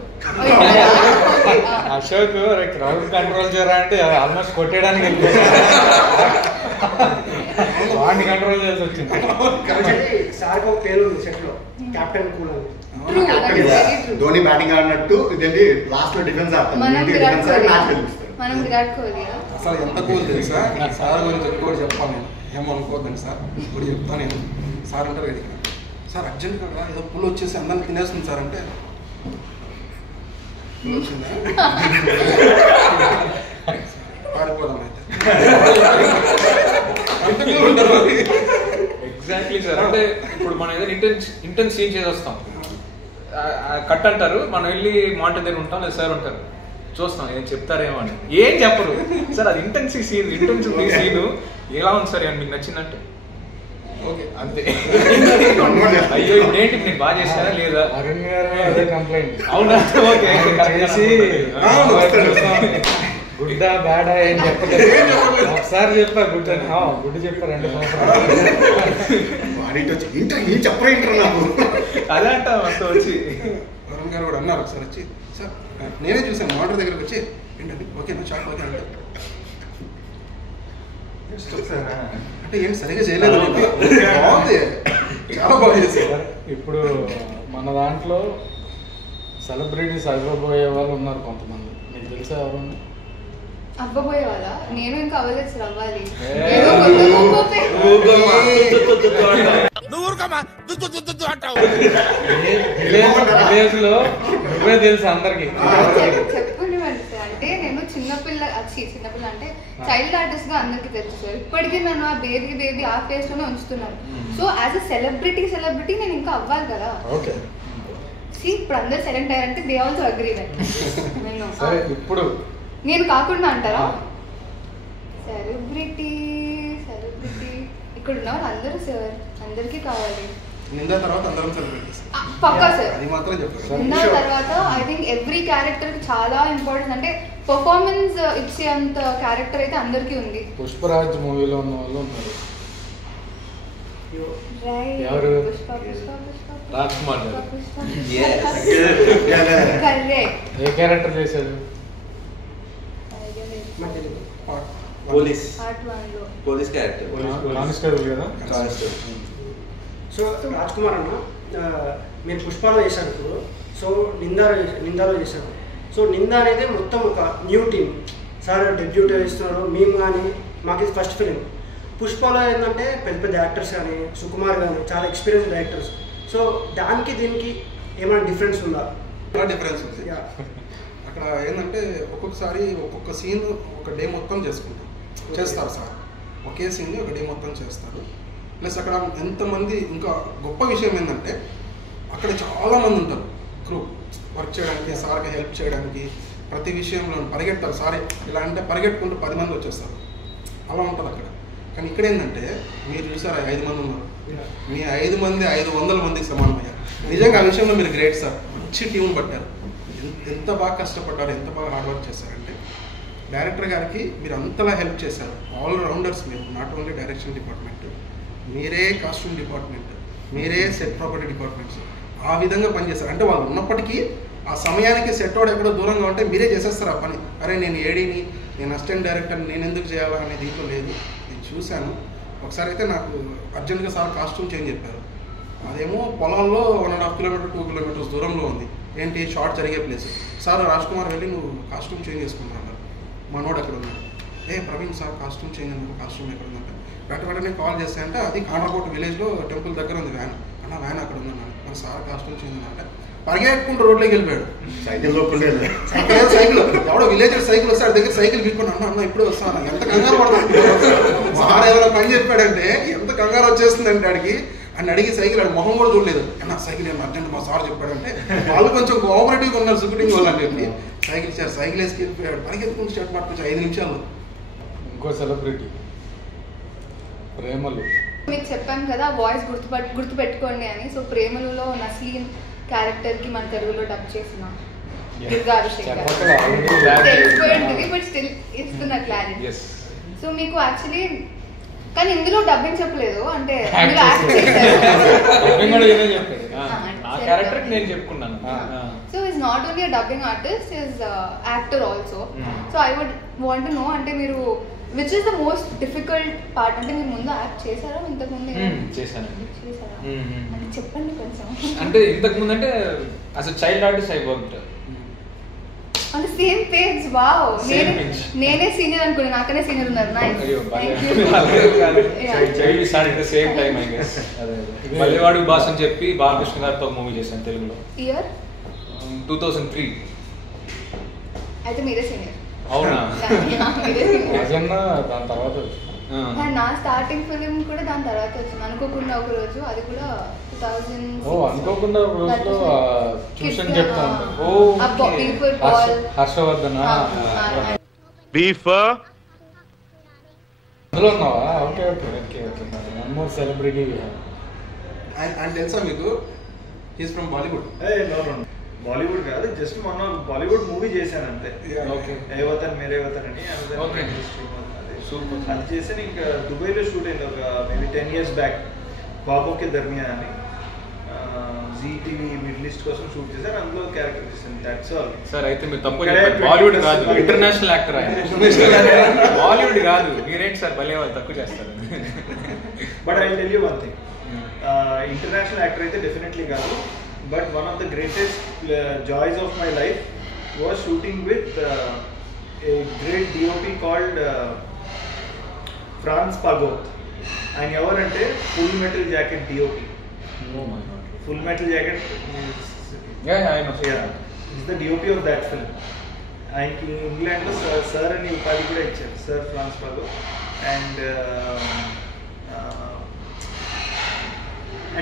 అశోక్ క్రౌడ్ కంట్రోల్ చేయరా అంటే ఆల్మోస్ట్ కొట్టేయడానికి వాడిని కంట్రోల్ చేసి వచ్చింది. సార్కి ఒక పేరు ఉంది సెట్ లో, కెప్టెన్ కూల్ అని. ధోని బ్యాటింగ్ ఆడినట్టు ఇదేంటి లాస్ట్ లో డిఫెన్స్ ఆడతాను. మనం విరాట్ కోహ్లీ అసలు ఎంత కూల్ తెలుసా? సార్ గురించి ఎక్కువ చెప్పాను నేను, ఏమనుకోవద్దండి సార్, ఇప్పుడు చెప్తాను నేను. సార్ అంటారు కదా సార్ అర్జెంట్గా ఏదో పుల్ వచ్చేసి అందరిని తినేస్తుంది సార్ అంటే వచ్చిందా పారిపోదాం అయితే. Exactly sir. అంటే ఇప్పుడు మనం ఏదైనా ఇంటెన్స్ సీన్ చేసి వస్తాం, కట్ అంటారు, మనం వెళ్ళి మానిటర్ దగ్గర ఉంటాం, లేదా సార్ ఉంటారు, చూస్తాం ఏం చెప్తారేమో అని. ఏం చెప్పరు సార్, అది ఇంటెన్సివ్ సీన్ ఎలా ఉంది సార్, మీకు నచ్చిందంటే ఓకే అంతే. అయ్యో ఇప్పుడు ఏంటి నేను బాగా చేశారా లేదా? అరుణ్ గారు కంప్లైంట్ అవునా? ఓకే చేసి గుడ్డా బ్యాడా ఏం చెప్పలేదు. ఒకసారి చెప్పా గుడ్ అని, గుడ్ చెప్పారు 2 సంవత్సరాలు. అదే అంట అంత వచ్చి వరుణ్ గారు కూడా అన్నారు ఒకసారి వచ్చి, సార్ నేనే చూసాను మోటార్ దగ్గరకు వచ్చి ఏంటంటే ఓకే నా షాక్ ఓకే అంటే అంటే ఏంటి సరిగా చేయలేదు, బాగుంది, చాలా బాగా చేశారు. ఇప్పుడు మన దాంట్లో సెలబ్రిటీస్ అవ్వబోయే వాళ్ళు ఉన్నారు కొంతమంది, మీకు తెలుసా ఎవరు? అవ్వబోయే వాళ్ళ? నేను ఇంకా అవ్వలేదు సార్, అవ్వాలి. విలేజ్ లో నువ్వే తెలుసు అందరికి. చెప్పండి మరి సార్. అంటే నేను చిన్నపిల్ల అంటే చైల్డ్ ఆర్టిస్ట్ గా అందరికి తెలుసు సార్. ఇప్పటికీ నన్ను ఆ బేబీ ఆ ఫేస్ లోనే ఉంచుతున్నారు. సో యాజ్ అ సెలబ్రిటీ నేను ఇంకా అవ్వాలి కదా. ఇప్పుడు అందరు సెలెక్ట్ అయ్యారంటే దే ఆల్సో అగ్రీ దట్. ఇప్పుడు నేను కాకుండా అంటారా? సెలబ్రిటీ ఇక్కడ ఉన్న వాళ్ళు అందరూ సార్, అందరికీ కావాలి. నిందా తర్వాత అందరం సెలబ్రిటీస్ పక్కా సార్. అది మాత్రం చెప్పారు. నిందా తర్వాత ఐ థింక్ ఎవ్రీ క్యారెక్టర్ చాలా ఇంపార్టెంట్. అంటే పర్ఫార్మెన్స్ ఇచ్చే అంత క్యారెక్టర్ అయితే అందరికీ ఉంది. పుష్పరాజ్ మూవీలో ఉన్న వాళ్ళు ఉన్నారు. ఎవరు? రాజ్ కుమార్ ఏ క్యారెక్టర్ చేశారు? పోలీస్ క్యారెక్టర్, కానిస్టేబుల్ కదా. సో రాజ్ కుమార్ అన్న మీరు పుష్పాలో చేశారు ఇప్పుడు. సో నిందాలో చేశారు. సో నిందా అనేది మొత్తం ఒక న్యూ టీమ్ సార్ డెబ్యూట్ ఇస్తున్నారు. మేము కానీ మాకు ఇది ఫస్ట్ ఫిలిం. పుష్పలో ఏంటంటే పెద్ద యాక్టర్స్ కానీ సుకుమార్ కానీ చాలా ఎక్స్పీరియన్స్ డైరెక్టర్స్. సో దానికి దీనికి ఏమైనా డిఫరెన్స్ ఉందా? చాలా డిఫరెన్స్ ఉంది. అక్కడ ఏంటంటే ఒక్కొక్కసారి ఒక్కొక్క సీన్ ఒక డే మొత్తం చేస్తారు సార్. ఒకే సీన్ని ఒక డే మొత్తం చేస్తారు. ప్లస్ అక్కడ ఎంతమంది, ఇంకా గొప్ప విషయం ఏంటంటే అక్కడ చాలామంది ఉంటారు క్రూ వర్క్ చేయడానికి, సార్కి హెల్ప్ చేయడానికి, ప్రతి విషయంలో పరిగెడతారు. సార్ ఇలా అంటే పరిగెట్టుకుంటూ 10 మంది వచ్చేస్తారు, అలా ఉంటుంది అక్కడ. కానీ ఇక్కడ ఏంటంటే మీరు చూసారు 5 మంది ఉన్నారు, మీ 5 మంది 500 మందికి సమానమయ్యారు. నిజంగా ఆ విషయంలో మీరు గ్రేట్ సార్. మంచి టీం పట్టారు. ఎంత బాగా కష్టపడ్డారు, ఎంత బాగా హార్డ్ వర్క్ చేశారంటే డైరెక్టర్ గారికి మీరు అంతలా హెల్ప్ చేశారు. ఆల్ రౌండర్స్ మీరు, నాట్ ఓన్లీ డైరెక్షన్ డిపార్ట్మెంట్, మీరే కాస్ట్యూమ్ డిపార్ట్మెంట్, మీరే సెట్ ప్రాపర్టీ డిపార్ట్మెంట్స్ ఆ విధంగా పనిచేస్తారు. అంటే వాళ్ళు ఉన్నప్పటికీ ఆ సమయానికి సెట్ వాడు ఎక్కడో దూరంగా ఉంటే మీరే చేసేస్తారు ఆ పని. అరే నేను ఏడీని, నేను అసిస్టెంట్ డైరెక్టర్, నేను ఎందుకు చేయాలా అనే దీంట్లో లేదు. నేను చూశాను ఒకసారి అయితే నాకు అర్జెంట్గా సార్ కాస్ట్యూమ్ చేంజ్ చెప్పారు. అదేమో పొలాల్లో 1.5 కిలోమీటర్ 2 కిలోమీటర్స్ దూరంలో ఉంది. ఏంటి షార్ట్ జరిగే ప్లేస్. సార్ రాజ్ కుమార్ వెళ్ళి నువ్వు కాస్ట్యూమ్ చేంజ్ చేసుకున్నాను. మనోడు ఎక్కడ ఉన్నాడు, ప్రవీణ్ సార్ కాస్ట్యూమ్ చేంజ్ అన్నారు, కాస్ట్యూమ్ ఎక్కడ ఉందంటే వెంటనే కాల్ చేస్తే అంటే అది కాండ్రాకోట విలేజ్లో టెంపుల్ దగ్గర ఉంది వ్యాన్. అన్న వ్యాన్ అక్కడ ఉందన్నాను. మరి సార్ కాస్ట్యూమ్ చేంజ్ అంటే పరిగెట్టుకుంటూ రోడ్లోకి వెళ్ళిపోయాడు. సైకిల్ ఎవడో విలేజ్ సైకిల్ వస్తే దగ్గర సైకిల్ గిట్టుకుని అన్న ఇప్పుడే వస్తాను. ఎంత కంగారు పడుతున్నాడు. సార్ ఏదైనా పని చెప్పాడంటే ఎంత కంగారు వచ్చేస్తుందంటే ఆడికి అని అడిగి సైకిల్ ఆడి మొహం కూడా చూడలేదు. అన్న సైకిల్ ఏమన్నా అర్జెంట్ మా సార్ చెప్పాడంటే వాళ్ళు కొంచెం కోఆపరేటివ్గా ఉన్నారు షూటింగ్ వాళ్ళు అని చెప్పి సైకిల్ వేసుకు వెళ్ళిపోయాడు. పరిగెత్తుకుంటూ షర్ట్ పట్టుకొచ్చి 5 నిమిషాల్లో. ఇంకో సెలబ్రిటీ ప్రేమలు. మీకు చెప్పాను కదా వాయిస్ గుర్తుపెట్టుకోండి అని. సో ప్రేమలులో నస్లీన్ క్యారెక్టర్కి మన తెలుగులో డబ్ చేసిన దుర్గా అభిషేక్ తెలిసిపోయింది, బట్ స్టిల్ ఇస్తున్న క్లారిటీ. సో మీకు యాక్చువల్లీ కానీ ఇందులో డబ్బింగ్ చెప్పలేదు అంటే ఇందులో యాక్ట్ చెప్పుకున్నాను. So is not only dubbing artist, is actor also. So I would want to know అంటే మీరు which is the most difficult part. అంటే మీరు ముందు యాక్ట్ చేశారా ఇంతకు ముందు? చేశానండి. చేశారా అంటే చెప్పండి కొంచెం. అంటే ఇంతకు ముందు అంటే అసలు child artist I worked on the same page. Wow, నేనే సీనియర్ అనుకోండి, నాకనే సీనియర్ ఉన్నారు. Nice, child start the same time I guess. మల్లెవాడు బాస్ అని చెప్పి బాలకృష్ణ గారితో మూవీ చేశాను తెలుగులో. ఇయర్ 2003. అయితే మీరే సీనియర్. అవునా? దాని తర్వాత నా స్టార్టింగ్ ఫిలిం కూడా దాని తర్వాత వచ్చింది అనుకోకుండా ఒక రోజు. అది కూడా 2006. అనుకోకుండా రోజులో ట్యూషన్ చెప్తా ఉంటాను. హర్షవర్ధన్ అందులో ఉన్నావా? Okay okay okay okay. One more celebrity and తెలుసా మీకు హీస్ ఫ్రమ్ బాలీవుడ్. బాలీవుడ్ కాదు, జస్ట్ మొన్న బాలీవుడ్ మూవీ చేశాను అంతే. ఏ వతన్ మేరే వతన్ అని. అది చేసి ఇంకా దుబాయ్లో షూట్ అయింది ఒక మేబీ 10 years బ్యాక్. బాబోకే దర్మియా అని జీటీవీ మిడిల్ ఈస్ట్ కోసం షూట్ చేశారు. అందులో క్యారెక్టర్ చేశాను. That's all. సార్ అయితే మీరు తప్పు బాలీవుడ్ కాదు, ఇంటర్నేషనల్ యాక్టర్ ఆయన. బాలీవుడ్ కాదు. మీరేంటి సార్ భలే వాళ్ళు తక్కువ చేస్తారు. But I tell you one thing, international actor అయితే డెఫినెట్లీ కాదు. But one of the greatest joys of my life was shooting with a great DOP called Franz Pagot. ఆయన ఎవరంటే full metal jacket DOP. Full metal jacket is the DOP of that film. ఆయనకి ఇంగ్లాండ్లో సార్ అని ఉపాధి కూడా ఇచ్చారు, sir Franz Pagot. And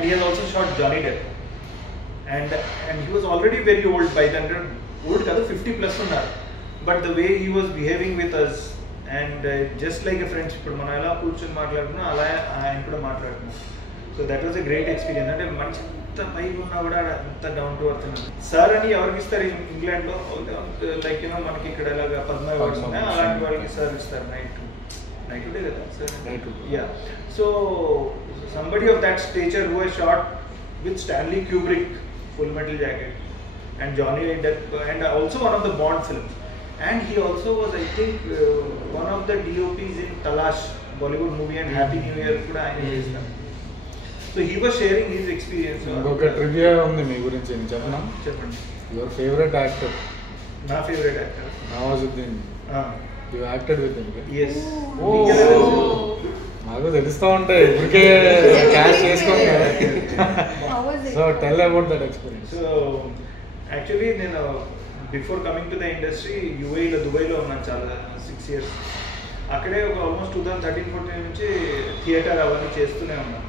he has also shot Johnny Depp. And he was already very old by then. Old kaadu 50+ unnaru. But the way he was behaving with us and just like a friendship, ఇప్పుడు మనం ఎలా కూర్చొని మాట్లాడుతున్నా అలా ఆయన కూడా మాట్లాడుతున్నాం. So that was a great experience. అంటే మంచి ఎంత పైగా ఉన్నా కూడా అంత డౌన్ టు అర్త్ ఉంది. సార్ అని ఎవరికి ఇస్తారు ఇంగ్లాండ్లో? లైక్ యూనో మనకి ఇక్కడ ఎలాగా పద్మ అవార్డ్స్ ఉన్నాయి, అలాంటి వాళ్ళకి సార్ ఇస్తారు. నైట్ డే కదా sir. Yeah. So somebody of that stature who has shot with Stanley Kubrick, Full Metal Jacket, and Johnny Depp, and also one of the Bond films. And he also was, I think, one of the DOPs in Talash, Bollywood movie, and Happy New Year kuda ayane chestam. So he was sharing his experience. ఇంకొక ట్రివియా ఉంది మీ గురించి, నేను చెప్పనా? చెప్పండి. Your favourite actor? నా favourite actor Nawazuddin. You acted with him? yes. నాకు తెలుస్తూ ఉంటాయి ఇప్పటికే క్యాష్ చేసుకోండి. So tell about that experience. So actually నేను before coming to the industry యూఏఈలో దుబాయ్లో ఉన్నాను చాలా 6 years. అక్కడే ఒక ఆల్మోస్ట్ 2013-14 నుంచి థియేటర్ అవన్నీ చేస్తూనే ఉన్నాను.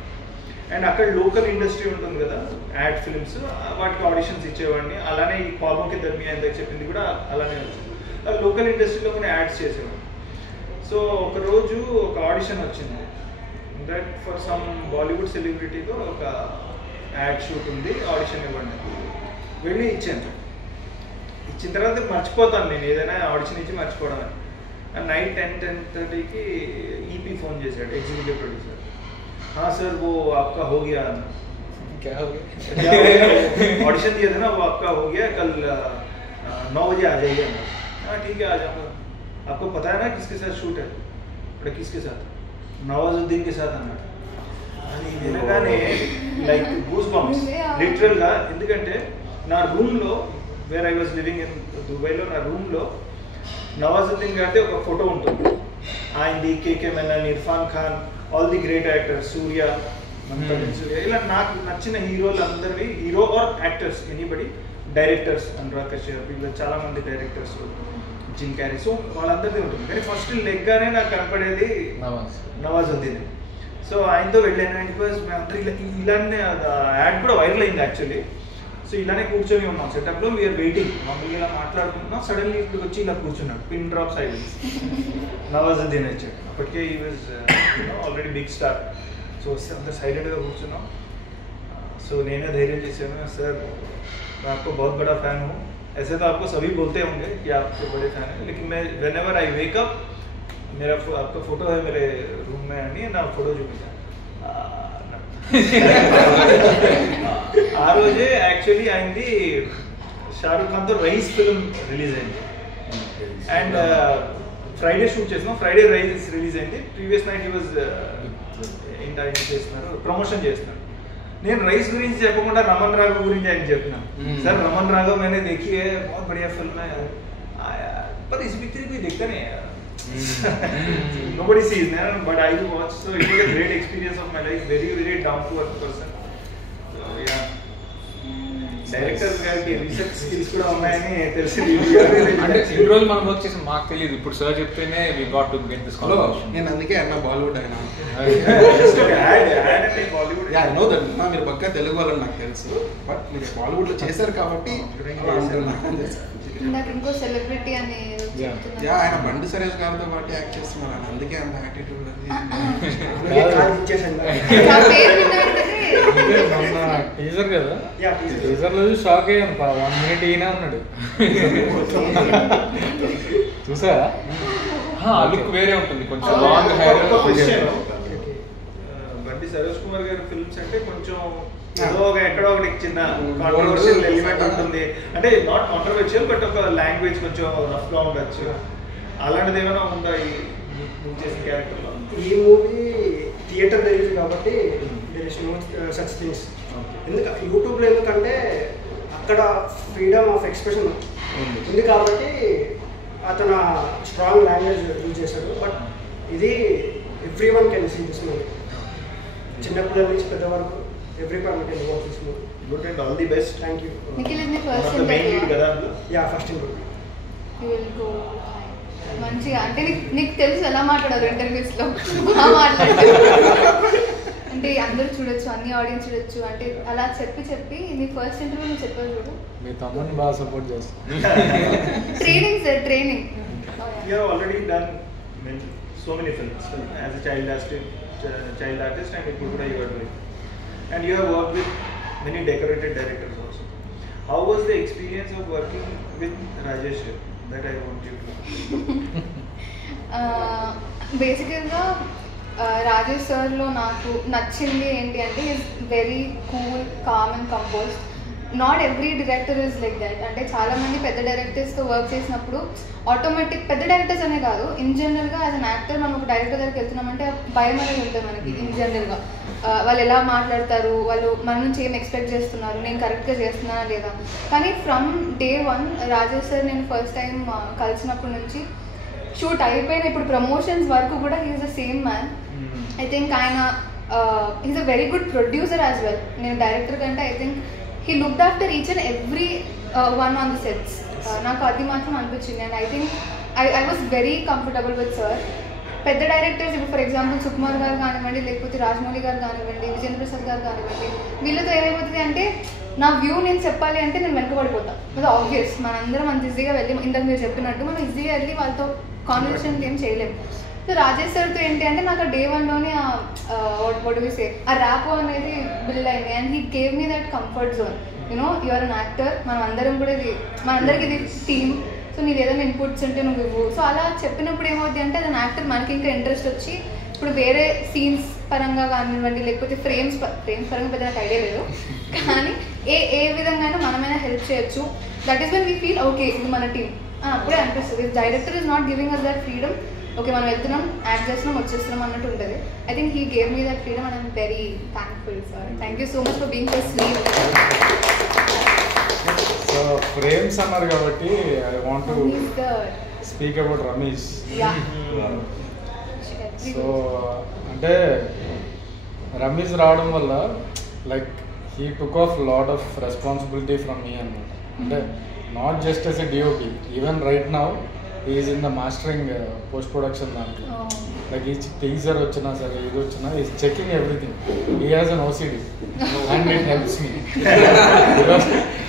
అండ్ అక్కడ లోకల్ ఇండస్ట్రీ ఉంటుంది కదా, యాడ్ ఫిల్మ్స్, వాటికి ఆడిషన్స్ ఇచ్చేవాడిని. అలానే ఈ పాల్మోకి దర్మియా ఎంత చెప్పింది కూడా అలానే వచ్చింది. లోకల్ ఇండస్ట్రీలో కొన్ని యాడ్స్ చేసేవాడిని. సో ఒకరోజు ఒక ఆడిషన్ వచ్చింది, దట్ ఫర్ సమ్ బాలీవుడ్ సెలబ్రిటీతో ఒక యాడ్ షూట్ ఉంది, ఆడిషన్ ఇవ్వండి. వెళ్ళి ఇచ్చాను. ఇచ్చిన తర్వాత మర్చిపోతాను నేను ఏదైనా ఆడిషన్ ఇచ్చి మర్చిపోవడం. నైట్ 10-10:30కి ఈపీ ఫోన్ చేశాడు, ఎగ్జిక్యూటివ్ ప్రొడ్యూసర్. हाँ सर वो आपका हो गया। क्या हो गया? ऑडिशन दिया था ना, वो आपका हो गया, कल 9 बजे आ जाइए। हाँ ठीक है, आ जाऊँगा। आपको पता है ना किसके साथ शूट है? बड़ा किसके साथ? నవాజుద్దీన్ के साथ అన్నాడు. అని వినగానే లైక్ గూస్ బంప్స్ లిటరల్గా. ఎందుకంటే నా రూమ్లో where I was living in దుబాయ్లో, నా రూమ్లో నవాజుద్దీన్ గారితో ఒక ఫోటో ఉంటుంది. ఆయనది, KK Menon, Irrfan Khan, all the great actors, Suriya, Suriya, ఇలా నాకు నచ్చిన హీరోలు అందరివి, hero or actors anybody, directors Anurag Kashyap, ఇలా చాలా మంది డైరెక్టర్స్, జిమ్ క్యారీ, సో వాళ్ళందరిది ఉంటుంది. కానీ ఫస్ట్ లెగ్గానే నాకు కనపడేది నవాజుద్దీన్. సో ఆయనతో వెళ్ళాను. అండ్ బికాజ్ మేమందరూ ఇలానే యాడ్ కూడా వైరల్ అయింది యాక్చువల్లీ. సో ఇలానే కూర్చొని ఉన్నాం సెటప్లో, వీఆర్ వెయిటింగ్, మామూలుగా ఇలా మాట్లాడుకుంటున్నాం. సడన్లీ ఇప్పుడు వచ్చి ఇలా కూర్చున్నాడు, పిన్ డ్రాప్ సైలెన్స్. నవాజుద్దీన్ వచ్చాడు. అప్పటికే ఈ was already big star. So వస్తే అంత సైలెంట్గా కూర్చున్నాం. సో నేనే ధైర్యం చేశాను, सर मैं आपको बहुत बड़ा फ़ैन हूँ. ऐसे तो आपको सभी बोलते होंगे कि आपके बड़े फ़ैन हैं, लेकिन मैं व्हेनेवर आई वेक अप मेरा आपका फ़ोटो है मेरे रूम में అని నా ఫోటో చూపించాను. ఆ రోజే యాక్చువల్లీ అయింది షారుఖ్ ఖాన్తో రైస్ ఫిల్మ్ రిలీజ్ అయింది. అండ్ ఫ్రైడే షూట్ చేసినాం, ఫ్రైడే రైస్ రిలీజ్ అయింది. ప్రీవియస్ నైట్ ఈ వాజ్ ఏంటి ఆయన చేస్తున్నారు, ప్రమోషన్ చేస్తున్నారు. నేను రైస్ గురించి చెప్పకుండా రమన్ రాఘవ్ గురించి ఆయన చెప్పినాను. सर रमन राघव मैंने देखी है, बहुत बढ़िया फिल्म है, पर इस पिक्चर कोई देखता नहीं है, nobody sees, but I watch, so it was a great experience of my life, very very down to earth person. So yeah, director గారికి రీసెర్చ్ స్కిల్స్ కూడా ఉన్నాయని తెలిసింది. అంటే ఇన్ని రోజులు మనం వర్క్ చేసి మాకు తెలియదు, ఇప్పుడు సార్ చెప్తేనే we got to get this conversation. నేను అందుకే అన్న బాలీవుడ్ అయినా Bollywood yeah I know that. మీరు పక్కా తెలుగు వాళ్ళని నాకు తెలుసు, బట్ మీరు బాలీవుడ్ లో చేశారు కాబట్టి నాకు ఇంకో సెలబ్రిటీ అని యా ఆయన బండి సరేష్ గారితో పాటు యాక్ట్ చేస్తున్నారు అని, అందుకే అంత యాటిట్యూడ్ టీజర్ కదా, టీజర్ లో షాక్ అయ్యాను. 1 minute ఈయన ఉన్నాడు చూసా. లుక్ వేరే ఉంటుంది, కొంచెం లాంగ్ హెయిర్. బండి సరోజ్ కుమార్ గారి ఫిల్మ్స్ అంటే కొంచెం ఏదో ఒక ఎక్కడో ఒకటి చిన్న కాంట్రవర్షియల్ ఎలిమెంట్ ఉంటుంది. అంటే నాట్ కాంట్రవర్షియల్, బట్ ఒక లాంగ్వేజ్ కొంచెం రఫ్ గా ఉండొచ్చు. అలాంటిది ఏమైనా ఉందా ఈ చేసిన క్యారెక్టర్ లో? ఈ మూవీ థియేటర్ రిలీజ్ కాబట్టి there is no such things. ఎందుకంటే యూట్యూబ్లో ఎందుకంటే అక్కడ ఫ్రీడమ్ ఆఫ్ ఎక్స్ప్రెషన్ ఉంది కాబట్టి అతను స్ట్రాంగ్ లాంగ్వేజ్ యూజ్ చేశాడు. బట్ ఇది everyone can see this movie, చిన్నపిల్లల నుంచి పెద్ద వరకు everyone can watch this movie. Good and all the best. Thank you. Nikhil is the first yeah first interview. You will go మంచిగా. అంటే నీకు తెలుసు ఎలా మాట్లాడారు ఇంటర్వ్యూస్ లో, అంటే అందరూ చూడొచ్చు, అన్ని ఆడియన్స్ చూడొచ్చు, అంటే అలా చెప్పి నీ ఫస్ట్ ఇంటర్వ్యూ నువ్వు చెప్పావు చూడు. మీ తమ్ముడిని బాగా సపోర్ట్ చేస్తాను. Training sir, training. You have already done so many films as a child artist, and Ippudu you are doing, and you have worked with many decorated directors also. How was the experience of working with Rajesh? That I want you to know. బేసికల్గా రాజేష్ సార్లో నాకు నచ్చింది ఏంటి అంటే is very cool, calm and composed. Not every director is like that. అంటే చాలామంది పెద్ద డైరెక్టర్స్తో వర్క్ చేసినప్పుడు ఆటోమేటిక్, పెద్ద డైరెక్టర్స్ అనే కాదు, ఇన్ జనరల్గా యాజ్ అన్ యాక్టర్ మనం ఒక డైరెక్టర్ దగ్గరికి వెళ్తున్నామంటే భయం అనేది ఉంటుంది మనకి. ఇన్ జనరల్గా వాళ్ళు ఎలా మాట్లాడతారు, వాళ్ళు మన నుంచి ఏం ఎక్స్పెక్ట్ చేస్తున్నారు, నేను కరెక్ట్గా చేస్తున్నానా లేదా. కానీ ఫ్రమ్ డే 1 రాజేష్ సార్ నేను ఫస్ట్ టైం కలిసినప్పటి నుంచి షూట్ అయిపోయిన ఇప్పుడు ప్రమోషన్స్ వరకు కూడా he's the same man. I think ఆయన he's a very good producer as well. నేను డైరెక్టర్ కంటే I think he looked after each and every one on the sets. నాకు అది మాత్రం అనిపించింది. And I think I was very comfortable with sir. పెద్ద డైరెక్టర్స్ ఇప్పుడు ఫర్ ఎగ్జాంపుల్ సుకుమార్ గారు కానివ్వండి, లేకపోతే రాజమౌళి గారు కానివ్వండి, విజేంద్ర ప్రసాద్ గారు కానివ్వండి, వీళ్ళతో ఏమైపోతుంది అంటే నా వ్యూ నేను చెప్పాలి అంటే నేను వెనకబడిపోతాను. అది ఆబ్వియస్. మనందరం అంత ఈజీగా వెళ్ళి, ఇంతకు మీరు చెప్పినట్టు మనం ఈజీగా వెళ్ళి వాళ్ళతో కాన్వర్సేషన్ ఏం చేయలేము. సో రాజేష్ సార్తో ఏంటి అంటే నాకు డే 1లోనే వాట్ వి సే ఆ ర్యాపో అనేది బిల్డ్ అయింది. And he gave me that comfort zone. You know you're an actor, మనం అందరం కూడా ఇది మనందరికి ఇది టీమ్. సో నీకు ఏదైనా ఇన్పుట్స్ ఉంటే నువ్వు ఇవ్వు. సో అలా చెప్పినప్పుడు ఏమవుతుంది అంటే అది యాక్టర్ మనకి ఇంకా ఇంట్రెస్ట్ వచ్చి ఇప్పుడు వేరే సీన్స్ పరంగా కానివ్వండి, లేకపోతే ఫ్రేమ్స్ పరంగా పెద్ద నాకు ఐడియా లేదు, కానీ ఏ విధంగా మనమైనా హెల్ప్ చేయొచ్చు. That is when we feel okay ఇది మన టీమ్ అప్పుడే అనిపిస్తుంది. Director is not giving us that freedom, okay మనం వెళ్తున్నాం, యాక్ట్ చేస్తున్నాం, వచ్చేస్తున్నాం అన్నట్టు ఉంటుంది. I think he gave me that freedom and I'm very thankful sir. Thank you so much for being so sweet. So frames అన్నారు కాబట్టి I want to speak about Ramesh. So అంటే రమేష్ రావడం వల్ల like he took of lot of responsibility from me అన్నమాట. అంటే not just as a DOP, even right now is in the mastering post production దాంట్లో. లైక్ ఈచ్ టీజర్ వచ్చినా సరే ఇది వచ్చినా is checking everything. He has an OCD and it helps me.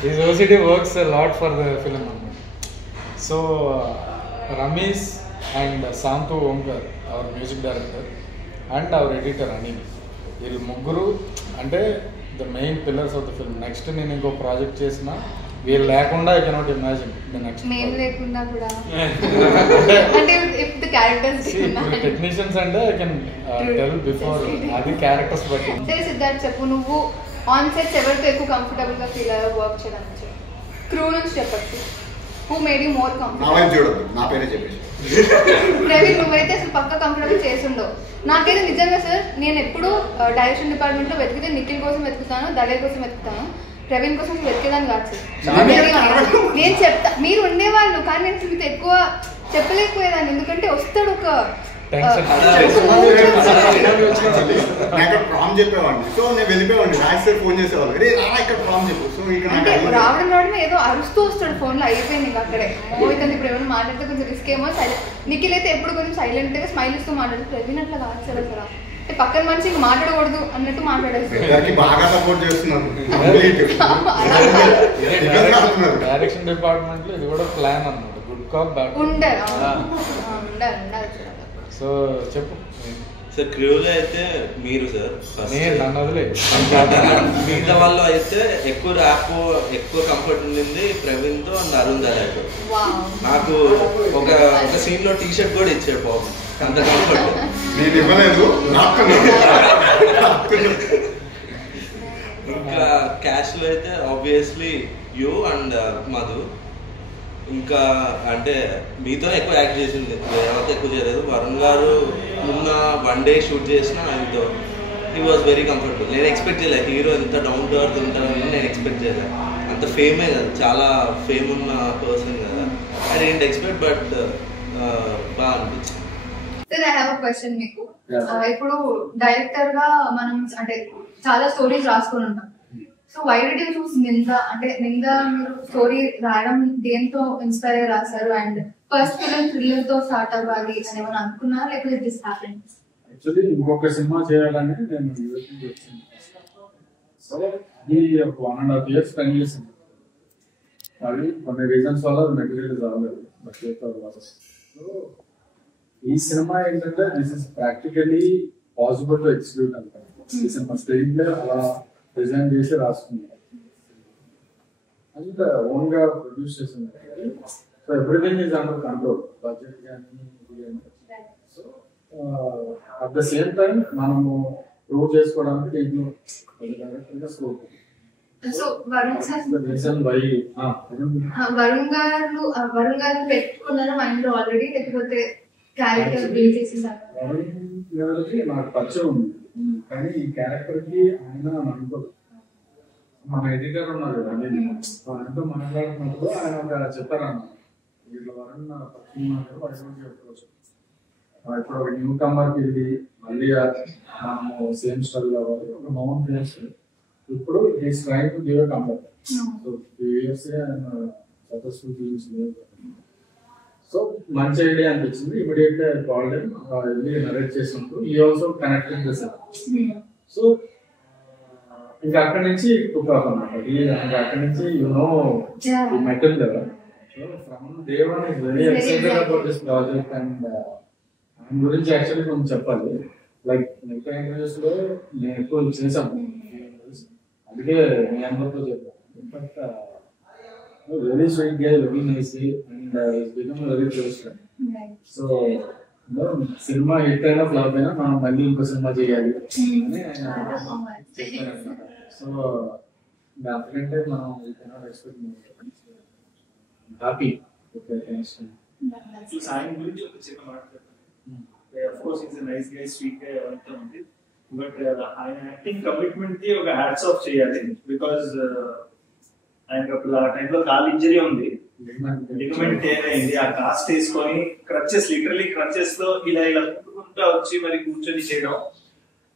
His OCD works a lot for the film. So Ramesh and Santu Omkar, our music director, and our editor Anil, వీళ్ళు ముగ్గురు అంటే the main pillars of the film. Next నేను ఇంకో ప్రాజెక్ట్ చేసిన వీళ్ళు లేకుండా I cannot imagine the next. మేము లేకుండా కూడా అంటే ఇఫ్ ద క్యారెక్టర్స్ టెక్నీషియన్స్ అంటే ఐ కెన్ టెల్ బిఫోర్ అది క్యారెక్టర్స్ బట్టి. సరే సిద్ధార్థ్ చెప్పు, నువ్వు ఆన్ సెట్స్ ఎవరితో ఎక్కువ కంఫర్టబుల్ గా ఫీల్ అయ్యో వర్క్ చేయడానికి? క్రూ నుంచి చెప్పచ్చు. Who made you more comfortable? చూడదు, నా పేరే చెప్పేసి. ప్రవీణ్ నువ్వైతే అసలు పక్క కంఫర్టబుల్ చేసుండవు. నాకైతే నిజంగా సార్ నేను ఎప్పుడు డైరెక్షన్ డిపార్ట్మెంట్ లో వెతికితే నిఖిల్ కోసం వెతుకుతాను, దళేర్ కోసం వెతుకుతాను, ప్రవీణ్ కోసం వెతికేదాన్ని కాదు సార్. నేను చెప్తా మీరు ఉండేవాళ్ళు, కానీ నేను మీతో ఎక్కువ చెప్పలేకపోయేదాన్ని, ఎందుకంటే వస్తాడు ఒక ప్రామ్ చెప్పేవాడిని. సో నేను వెళ్ళిపోయేవాడిని, రాజ్ సార్ ఫోన్ చేసేవాళ్ళు, రే రా ఇక్కడ ప్రామ్ చెప్పు. సో అంటే రావడం ఏదో అరుస్తూ వస్తాడు ఫోన్ లో, అయిపోయింది ఇంకా అక్కడే. మోహిత్ ఇప్పుడు ఏమైనా మాట్లాడితే కొంచెం రిస్క్ ఏమో. నిఖిల్ అయితే ఎప్పుడు కొంచెం సైలెంట్ గా స్మైల్ ఇస్తూ మాట్లాడు. ప్రవీణ్ అట్లా కాదు సార్, అసలు అంటే పక్కన మనిషి ఇంక మాట్లాడకూడదు అన్నట్టు మాట్లాడేస్తారు. బాగా సపోర్ట్ చేస్తున్నారు. డైరెక్షన్ డిపార్ట్మెంట్ లో ఇది కూడా ప్లాన్ అన్నమాట, గుడ్ కాప్ బ్యాడ్ ఉండాలి. సో చెప్పు సార్. క్రూలో అయితే మీరు సార్ నన్ను వదిలే, మిగతా వాళ్ళు అయితే ఎక్కువ ర్యాప్ ఎక్కువ కంఫర్ట్ ఉండింది ప్రవీణ్ తో అండ్ అరుణ్ దళాతో. నాకు ఒక సీన్ లో టీ షర్ట్ కూడా ఇచ్చాడు బాబు, అంత కంఫర్ట్. నేను ఇవ్వలేదు. ఇంకా క్యాష్ లో అయితే ఆబ్వియస్లీ యూ అండ్ మధు. ఇంకా అంటే మీతో ఎక్కువ యాక్ట్ చేసింది, ఎవరితో ఎక్కువ చేయలేదు. వరుణ్ గారు మొన్న 1 day షూట్ చేసిన ఆయనతో హీ వాజ్ వెరీ కంఫర్టబుల్. నేను ఎక్స్పెక్ట్ చేయలేదు హీరో ఎంత డౌన్ టు ఎర్త్ ఉంటారని నేను ఎక్స్పెక్ట్ చేయలేదు. అంత ఫేమే కదా, చాలా ఫేమ్ ఉన్న పర్సన్ కదా, ఐ డోంట్ ఎక్స్పెక్ట్, బట్ బాగా అనిపించింది. Sir I have a question మీకు. ఇప్పుడు డైరెక్టర్ గా మనం అంటే చాలా స్టోరీస్ రాసుకొని ఉంటాం. So why did you choose Ninda? అంటే నింద మీరు స్టోరీ రాయడం దేంతో ఇన్స్పైర్ అయ్యి రాశారు? అండ్ ఫస్ట్ ఫిల్మ్ థ్రిల్లర్ తో స్టార్ట్ అవ్వాలి అని ఏమైనా అనుకున్నారా, లేకపోతే దిస్ హ్యాపెన్? యాక్చువల్లీ ఇంకొక సినిమా చేయాలని నేను యూఎస్కి వచ్చాను. సో ఇది ఒక 1.5 years స్పెండ్ చేసింది. అది కొన్ని రీజన్స్ వల్ల మెటీరియల్ రాలేదు, బట్ సో ఈ సినిమా ఏంటంటే this is practically possible to execute అంటారు. ఈ సినిమా స్టేజ్ లో అలా డిజైన్ చేసి రాసుకున్నారు అండ్ ఓన్ గా ప్రొడ్యూస్ చేసింది. So everything is under control, budget కానీ. So at the same time మనము ప్రూవ్ చేసుకోవడానికి దీంట్లో scope. So reason why Varun గారు పెట్టుకున్నారా మైండ్ లో ఆల్రెడీ, లేకపోతే క్యారెక్టర్ బిల్డ్ చేసేసారు? వరుణ్ గారికి నాకు పరిచయం ఉంది, కానీ ఈ క్యారెక్టర్ కి ఆయన అనుకోదు. మన ఎడిటర్ ఉన్నారు కదా, ఆయనతో మాట్లాడుతున్నప్పుడు ఆయన ఒక చెప్పారన్న ఇట్లా వరుణ్ పరిచయం అప్రోచ్. ఇప్పుడు ఒక న్యూ కమర్కి వెళ్ళి మళ్ళీ మనము సేమ్ స్టైల్ అవ్వాలి, ఒక మౌన్ ఫేస్. ఇప్పుడు is trying to give a comfort. So 3 years ఆయన సక్సెస్ఫుల్ ఫిల్మ్స్ లేదు. సో మంచి ఐడియా అనిపించింది. ఇమీడియట్ గా కాల్డ్ వెళ్ళి నరేట్ చేసినప్పుడు ఈ ఆల్సో కనెక్టెడ్ దిస్. సో ఇంకా అక్కడి నుంచి టుక్ ఆఫ్ అన్నమాట. అక్కడి నుంచి మెటల్ కదా. So from day one is very excited about this project. And దాని గురించి యాక్చువల్లీ కొంచెం చెప్పాలి. లైక్ మిగతా ఇంటర్వ్యూస్ లో నేను ఎక్కువ చేశాను, అందుకే మీ అందరితో చెప్పాను. In fact very sweet guy, very nice, and he's become a very close friend. So cinema hit అయినా ఫ్లాప్ అయినా మనం మళ్ళీ ఇంకో సినిమా చేయాలి అని చెప్పారన్నమాట. సో దానికంటే మనం హ్యాపీ. ఆయన గురించి ఒక చిన్న మాట of course is nice guy, sweet guy అంతా ఉంది. బట్ ఆయన యాక్టింగ్ కమిట్మెంట్ కి ఒక హ్యాట్స్ ఆఫ్ చేయాలి. బికాజ్ ఆయనకు అప్పుడు ఆ టైంలో కాల్ ఇంజరీ ఉంది, లిగమెంట్ టేర్ అయింది. ఆ కాస్ట్ వేసుకొని క్రచెస్, లిటరలీ క్రచెస్ లో ఇలా ఇలా కుట్టుకుంటా వచ్చి మరి కూర్చొని చేయడం.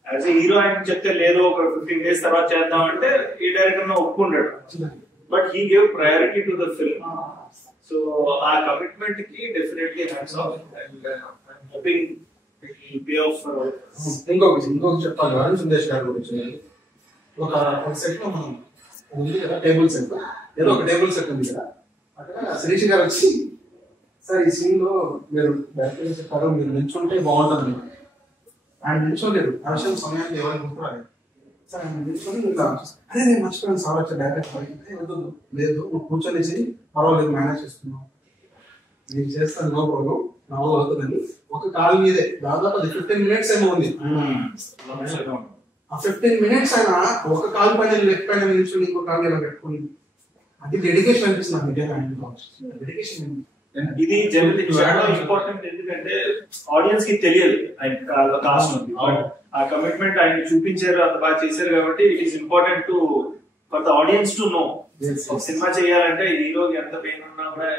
యాజ్ ఎ హీరో ఆయన చెప్తే లేదు ఒక 15 days తర్వాత చేద్దాం అంటే ఈ డైరెక్టర్ ఒప్పుకుంటాడు. But he gave priority to the film. So ఆ కమిట్మెంట్ కి definitely hats off. Hoping pay off. ఇంకొక చెప్పాలి అరుణ్ సందేశ్ గారి గురించి. ఒక సెట్ లో మనం ఉంది కదా, టేబుల్ సెట్, ఏదో ఒక టేబుల్ సెట్ ఉంది కదా, అక్కడ శిరీష్ గారు వచ్చి సార్ ఈ సీన్ లో మీరు డైరెక్టర్ చెప్పారు మీరు నిల్చుంటే బాగుంటుంది. ఆయన నిల్చోలేదు, ఆ విషయం సమయానికి ఎవరైనా గుర్తురాలేదు. సార్ ఆయన నిల్చొని ఇట్లా అదే నేను మర్చిపోయాను సార్ వచ్చే డైరెక్టర్ లేదు నువ్వు కూర్చొనేసి పర్వాలేదు మేనేజ్ చేస్తున్నావు, నేను చేస్తాను, నో ప్రాబ్లం, నా వల్ల అవుతుందని ఒక కాల్ మీదే దాదాపు అది 15 minutes ఏమో ఉంది. ఆ 15 minutes అయినా ఒక కాల్ పైన లెఫ్ట్ పైన నిల్చొని ఇంకో కాల్ ఇలా పెట్టుకుని అది డెడికేషన్ అనిపిస్తుంది నాకు నిజంగా. డెడికేషన్ ఇది జనరల్ చాలా ఇంపార్టెంట్. ఎందుకంటే ఆడియన్స్ కి తెలియదు ఆయన కాస్ట్ ఉంది. ఆ కమిట్మెంట్ ఆయన చూపించారు, అంత బాగా చేశారు కాబట్టి it is important to for the audience to know. Cinema చేయాలంటే హీరోకి ఎంత పెయిన్ ఉన్నా కూడా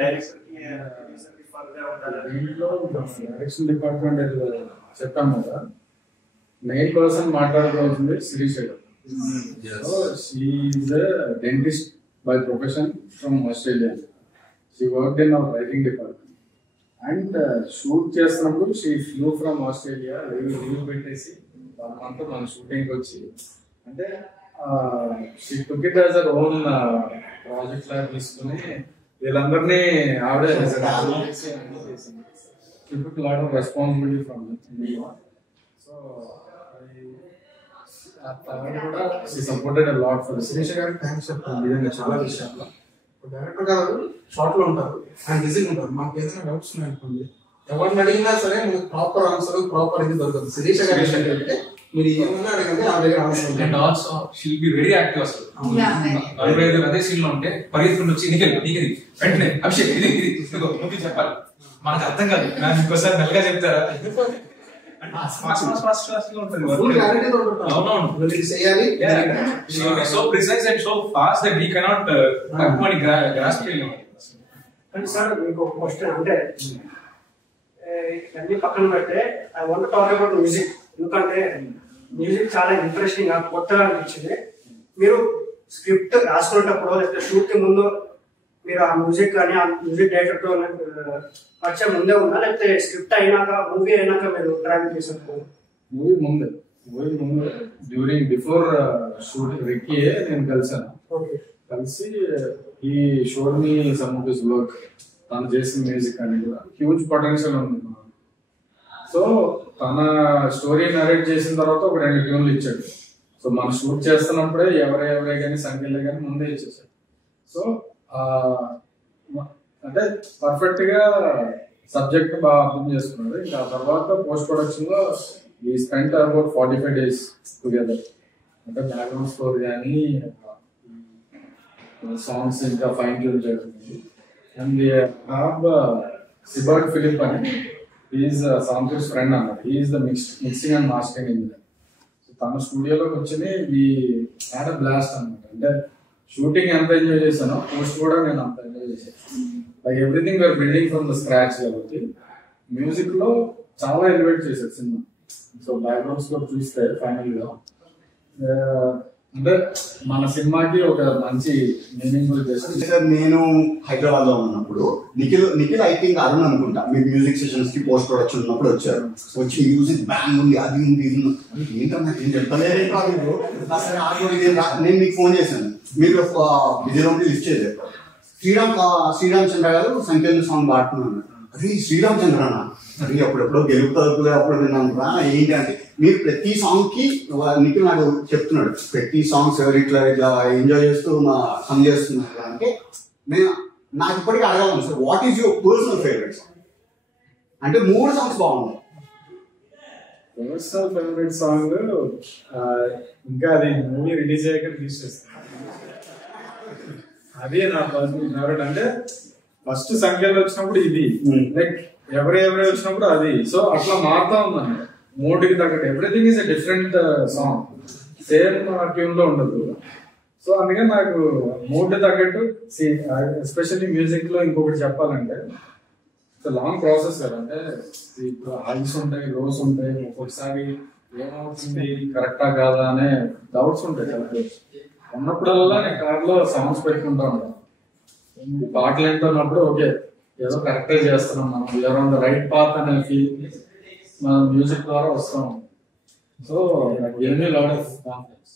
డైరెక్టర్ కి ఫర్గా ఉండాలి. డైరెక్షన్ డిపార్ట్మెంట్ చెప్పాము కదా, మెయిన్ పర్సన్ మాట్లాడుకోవాల్సింది శిరీష గారు. So she is a dentist by profession from Australia. She worked in our writing department. And shoot చేస్తున్నప్పుడు she flew from Australia, leave పెట్టేసి అంతా మన షూటింగ్కి వచ్చి, అంటే she took it as our own project లాగా తీసుకుని వీళ్ళందరినీ ఆవిడే lot of responsibility from. So కూడా she supported a lot for. Shirisha గారికి థ్యాంక్స్ చెప్తాను నిజంగా చాలా విషయాల్లో. డైరెక్టర్ గారు షార్ట్ లో ఉంటారు, ఆయన బిజీగా ఉంటారు. మాకు ఏదైనా డౌట్స్ ఉన్నాయి అనుకోండి, ఎవరిని అడిగినా సరే మనకు ప్రాపర్ ఆన్సర్ ప్రాపర్ ఇది దొరకదు. శిరీష గారి విషయం ఏంటంటే మీరు ఏమన్నా అడగండి ఆ దగ్గర answer. And also she'll be very active. అసలు అదే సీన్ లో ఉంటే పరిగెత్తుకుని వచ్చి నీకు వెంటనే అభిషేక్ ఇది ఇది నువ్వు చెప్పాలి, మనకు అర్థం కాదు, నాకు ఇంకోసారి మెల్లగా చెప్తారా. So precise and so fast that we cannot grasp it. And sir, మీకు క్వశ్చన్ అంటే అన్ని పక్కన పెడితే I want to talk about music. ఎందుకంటే మ్యూజిక్ చాలా ఇంట్రెస్టింగ్, నాకు కొత్తగా అనిపించింది. మీరు స్క్రిప్ట్ రాసుకునేటప్పుడు లేకపోతే షూట్ కి ముందు మీరు ఆ మ్యూజిక్ కానీ ఆ మ్యూజిక్ డైరెక్టర్ తో పరిచయం ముందే ఉందా, లేకపోతే స్క్రిప్ట్ అయినాక మూవీ అయినాక మీరు ట్రావెల్ చేశారు? మూవీ ముందు డ్యూరింగ్ బిఫోర్ షూటింగ్ రిక్కీయే నేను కలిసాను. కలిసి ఈ showed me some of his work, తను చేసిన మ్యూజిక్ అని కూడా హ్యూజ్ పొటెన్షియల్ ఉంది. సో తన స్టోరీ నరేట్ చేసిన తర్వాత ఒక 2 ట్యూన్లు ఇచ్చాడు. సో మనం షూట్ చేస్తున్నప్పుడే ఎవరే కానీ సంఖ్యలే కానీ ముందే ఇచ్చేసాడు. సో అంటే పర్ఫెక్ట్ గా సబ్జెక్ట్ బాగా అర్థం చేసుకున్నాడు. ఇంకా తర్వాత పోస్ట్ ప్రొడక్షన్ లో ఈ స్పెంట్ అబౌట్ 45 days టుగెదర్. అంటే బ్యాక్గ్రౌండ్ స్కోర్ కానీ సాంగ్స్ ఇంకా ఫైన్ ట్యూన్ జరుగుతుంది. అండ్ సిబర్ట్ ఫిలిప్ అని ఈజ్ సాంతూర్స్ ఫ్రెండ్ అన్నమాట. Is the mixing and mastering engineer. So తన స్టూడియోలోకి వచ్చి ఈ హ్యాడ్ బ్లాస్ట్ అనమాట. అంటే షూటింగ్ ఎంత ఎంజాయ్ చేశానో పోస్ట్ కూడా నేను అంత ఎంజాయ్ చేశాను. Like everything we're building from the scratch కాబట్టి మ్యూజిక్ లో చాలా ఎలివేట్ చేశారు సినిమా. సో బ్యాక్గ్రౌండ్ స్కోర్ చూస్తే ఫైనల్ గా అంటే మన సినిమాకి ఒక మంచి మీనింగ్ఫుల్ చేశారు. సార్ నేను హైదరాబాద్ లో ఉన్నప్పుడు నిఖిల్ ఐ థింక్ అరుణ్ అనుకుంటా మీ మ్యూజిక్ సెషన్స్ కి పోస్ట్ ప్రొడక్షన్ ఉన్నప్పుడు వచ్చారు. వచ్చి మ్యూజిక్ బ్యాంగ్ ఉంది, అది ఉంది, ఇది ఉంది, ఏంటన్నా ఏం చెప్తాను. నేను మీకు ఫోన్ చేశాను, మీరు బిజీలో లిస్ట్ చేయలేదు. శ్రీరామచంద్ర గారు సంఖ్యలు సాంగ్ పాడుతున్నాను. అదే శ్రీరామచంద్రనా, అది అప్పుడెప్పుడో గెలుపుతుంది అప్పుడు విన్నాను రా ఏంటి అంటే. మీరు ప్రతి సాంగ్ కి నిఖిల్ నాకు చెప్తున్నాడు, ప్రతి సాంగ్స్ ఇట్లా ఎంజాయ్ చేస్తూ సమ్ చేస్తున్నారు అంటే. నేను నాకు ఇప్పటికీ అడగాలను sir, what is your personal favourite song? అంటే 3 సాంగ్స్ బాగున్నాయి. పర్సనల్ ఫేవరెట్ సాంగ్ ఇంకా అది మూవీ రిలీజ్ అయ్యాక తీసేస్తాను. అదే నా పర్సనల్ ఫేవరెట్. అంటే ఫస్ట్ సంఖ్యలో వచ్చినప్పుడు ఇది, లైక్ ఎవరి వచ్చినప్పుడు అది. సో అట్లా మారుతా ఉందండి మూడుకి తగ్గట్టు. Everything is a different song, same tune లో ఉండదు. సో అందుకని నాకు మూడ్ తగ్గట్టు, ఎస్పెషల్లీ మ్యూజిక్ లో ఇంకొకటి చెప్పాలంటే లాంగ్ ప్రాసెస్ కదా. అంటే ఇప్పుడు హైస్ ఉంటాయి, లోస్ ఉంటాయి, ఒక్కొక్కసారి ఏమవుతుంది కరెక్టా కాదా అనే డౌట్స్ ఉంటాయి కదా. ఉన్నప్పుడల్లా నేను కార్లో సాంగ్స్ పెట్టుకుంటా ఉంటాను. పాటలు వింటున్నప్పుడు ఓకే ఏదో కరెక్టే చేస్తున్నాం మనం, you're on the right path అనే ఫీల్ మన మ్యూజిక్ ద్వారా వస్తాం. సో ఎన్ని లాట్ ఆఫ్ కాన్ఫిడెన్స్.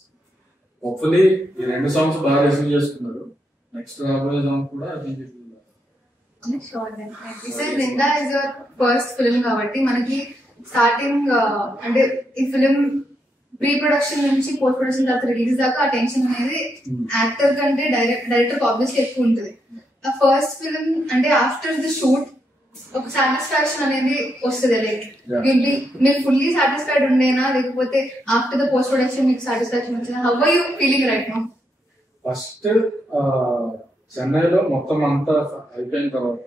హోప్ఫుల్లీ ఈ 2 సాంగ్స్ బాగా రిసీవ్ చేసుకున్నారు. నెక్స్ట్ రాబోయే సాంగ్ కూడా నిందా ఇస్ యువర్ ఫస్ట్ ఫిల్మ్ కాబట్టి మనకి స్టార్టింగ్ అంటే ఈ ఫిల్మ్ ప్రీ ప్రొడక్షన్ నుంచి పోస్ట్ ప్రొడక్షన్ తర్వాత రిలీజ్ దాకా ఆ టెన్షన్ అనేది యాక్టర్ కంటే డైరెక్టర్ ఆబ్వియస్లీ ఎక్కువ ఉంటుంది. ఆ ఫస్ట్ ఫిల్మ్ అంటే ఆఫ్టర్ ద షూట్ ఒక సాటిస్ఫాక్షన్ అనేది వస్తుంది. లైక్ మీరు ఫుల్లీ సాటిస్ఫైడ్ ఉండేనా, లేకపోతే ఆఫ్టర్ ద పోస్ట్ ప్రొడక్షన్ మీకు సాటిస్ఫాక్షన్ వచ్చిందా? How are you feeling right now? First చెన్నైలో మొత్తం అంతా అయిపోయిన తర్వాత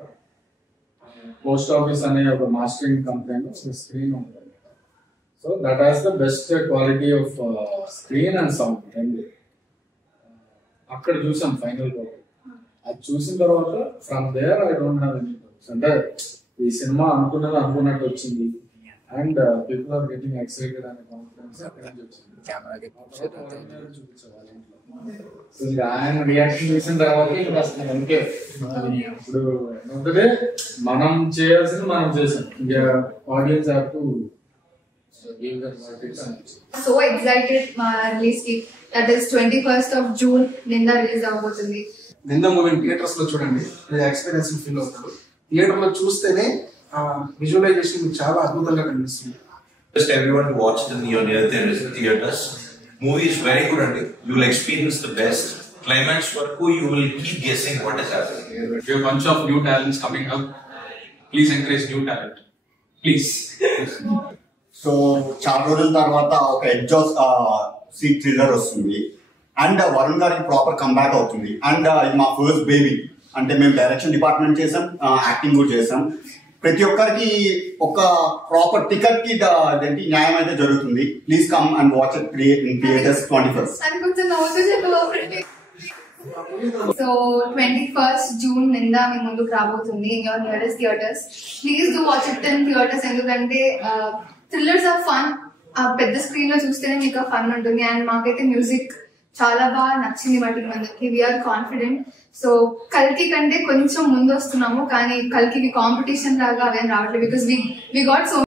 పోస్ట్ ఆఫీస్ అనే ఒక మాస్టరింగ్ కంపెనీలో స్క్రీన్ ఉంటుంది. So that has the best quality of screen and sound రెండు. అక్కడ చూసాం ఫైనల్ గా. అది చూసిన తర్వాత from there I don't have any doubts. అంటే ఈ సినిమా అనుకున్నట్టు వచ్చింది and people are getting excited అనే కాన్ఫిడెన్స్ అక్కడ నుంచి వచ్చింది. ఆయన రియాక్షన్ చూసిన తర్వాత ఇంకే ఇప్పుడు ఏంటంటే మనం చేయాల్సింది మనం చేసాం, ఇంకా audience have to give that verdict. So excited మా రిలీజ్ కి, that is 21st of June Ninda release అవబోతుంది. నిందా మూవీని థియేటర్స్ లో చూడండి, ఎక్స్పీరియన్స్ ఫీల్ అవుతారు. థియేటర్ లో చూస్తేనే విజువలైజేషన్ చాలా అద్భుతంగా కనిపిస్తుంది. Just everyone to watch the near theaters. Movie is very good and you will experience the best. Climax వరకు you will keep guessing what is happening. We have a bunch of new talents coming up. Please encourage new talent. Please. So చాలా రోజుల తర్వాత ఒక ఎగ్జాస్ట్ సీట్ థ్రిల్లర్ వస్తుంది అండ్ వరుణ్ గారికి ప్రాపర్ కంబ్యాక్ అవుతుంది. అండ్ ఇది మా ఫస్ట్ బేబీ. అంటే మేము డైరెక్షన్ డిపార్ట్మెంట్ చేసాం, యాక్టింగ్ కూడా చేసాం. ప్రతి ఒక్కరికి ఒక ప్రాపర్ టికెట్ కి న్యాయం అయితే జరుగుతుంది. Please come and watch it in theatres 21st. So 21st June నిందా మీ ముందుకు రాబోతుంది in your nearest theatres. Please do watch it in theatres. ఎందుకంటే థ్రిల్లర్స్ ఆర్ ఫన్. ఆ పెద్ద స్క్రీన్ లో చూస్తేనే మీకు ఫన్ ఉంటుంది. అండ్ మాకైతే మ్యూజిక్ చాలా బాగా నచ్చింది మటుకు మందికి. We are confident. సో కల్కి కంటే కొంచెం ముందు వస్తున్నాము, కానీ కల్కి కాంపిటీషన్ లాగా అవేం రావట్లేదు. Because we got so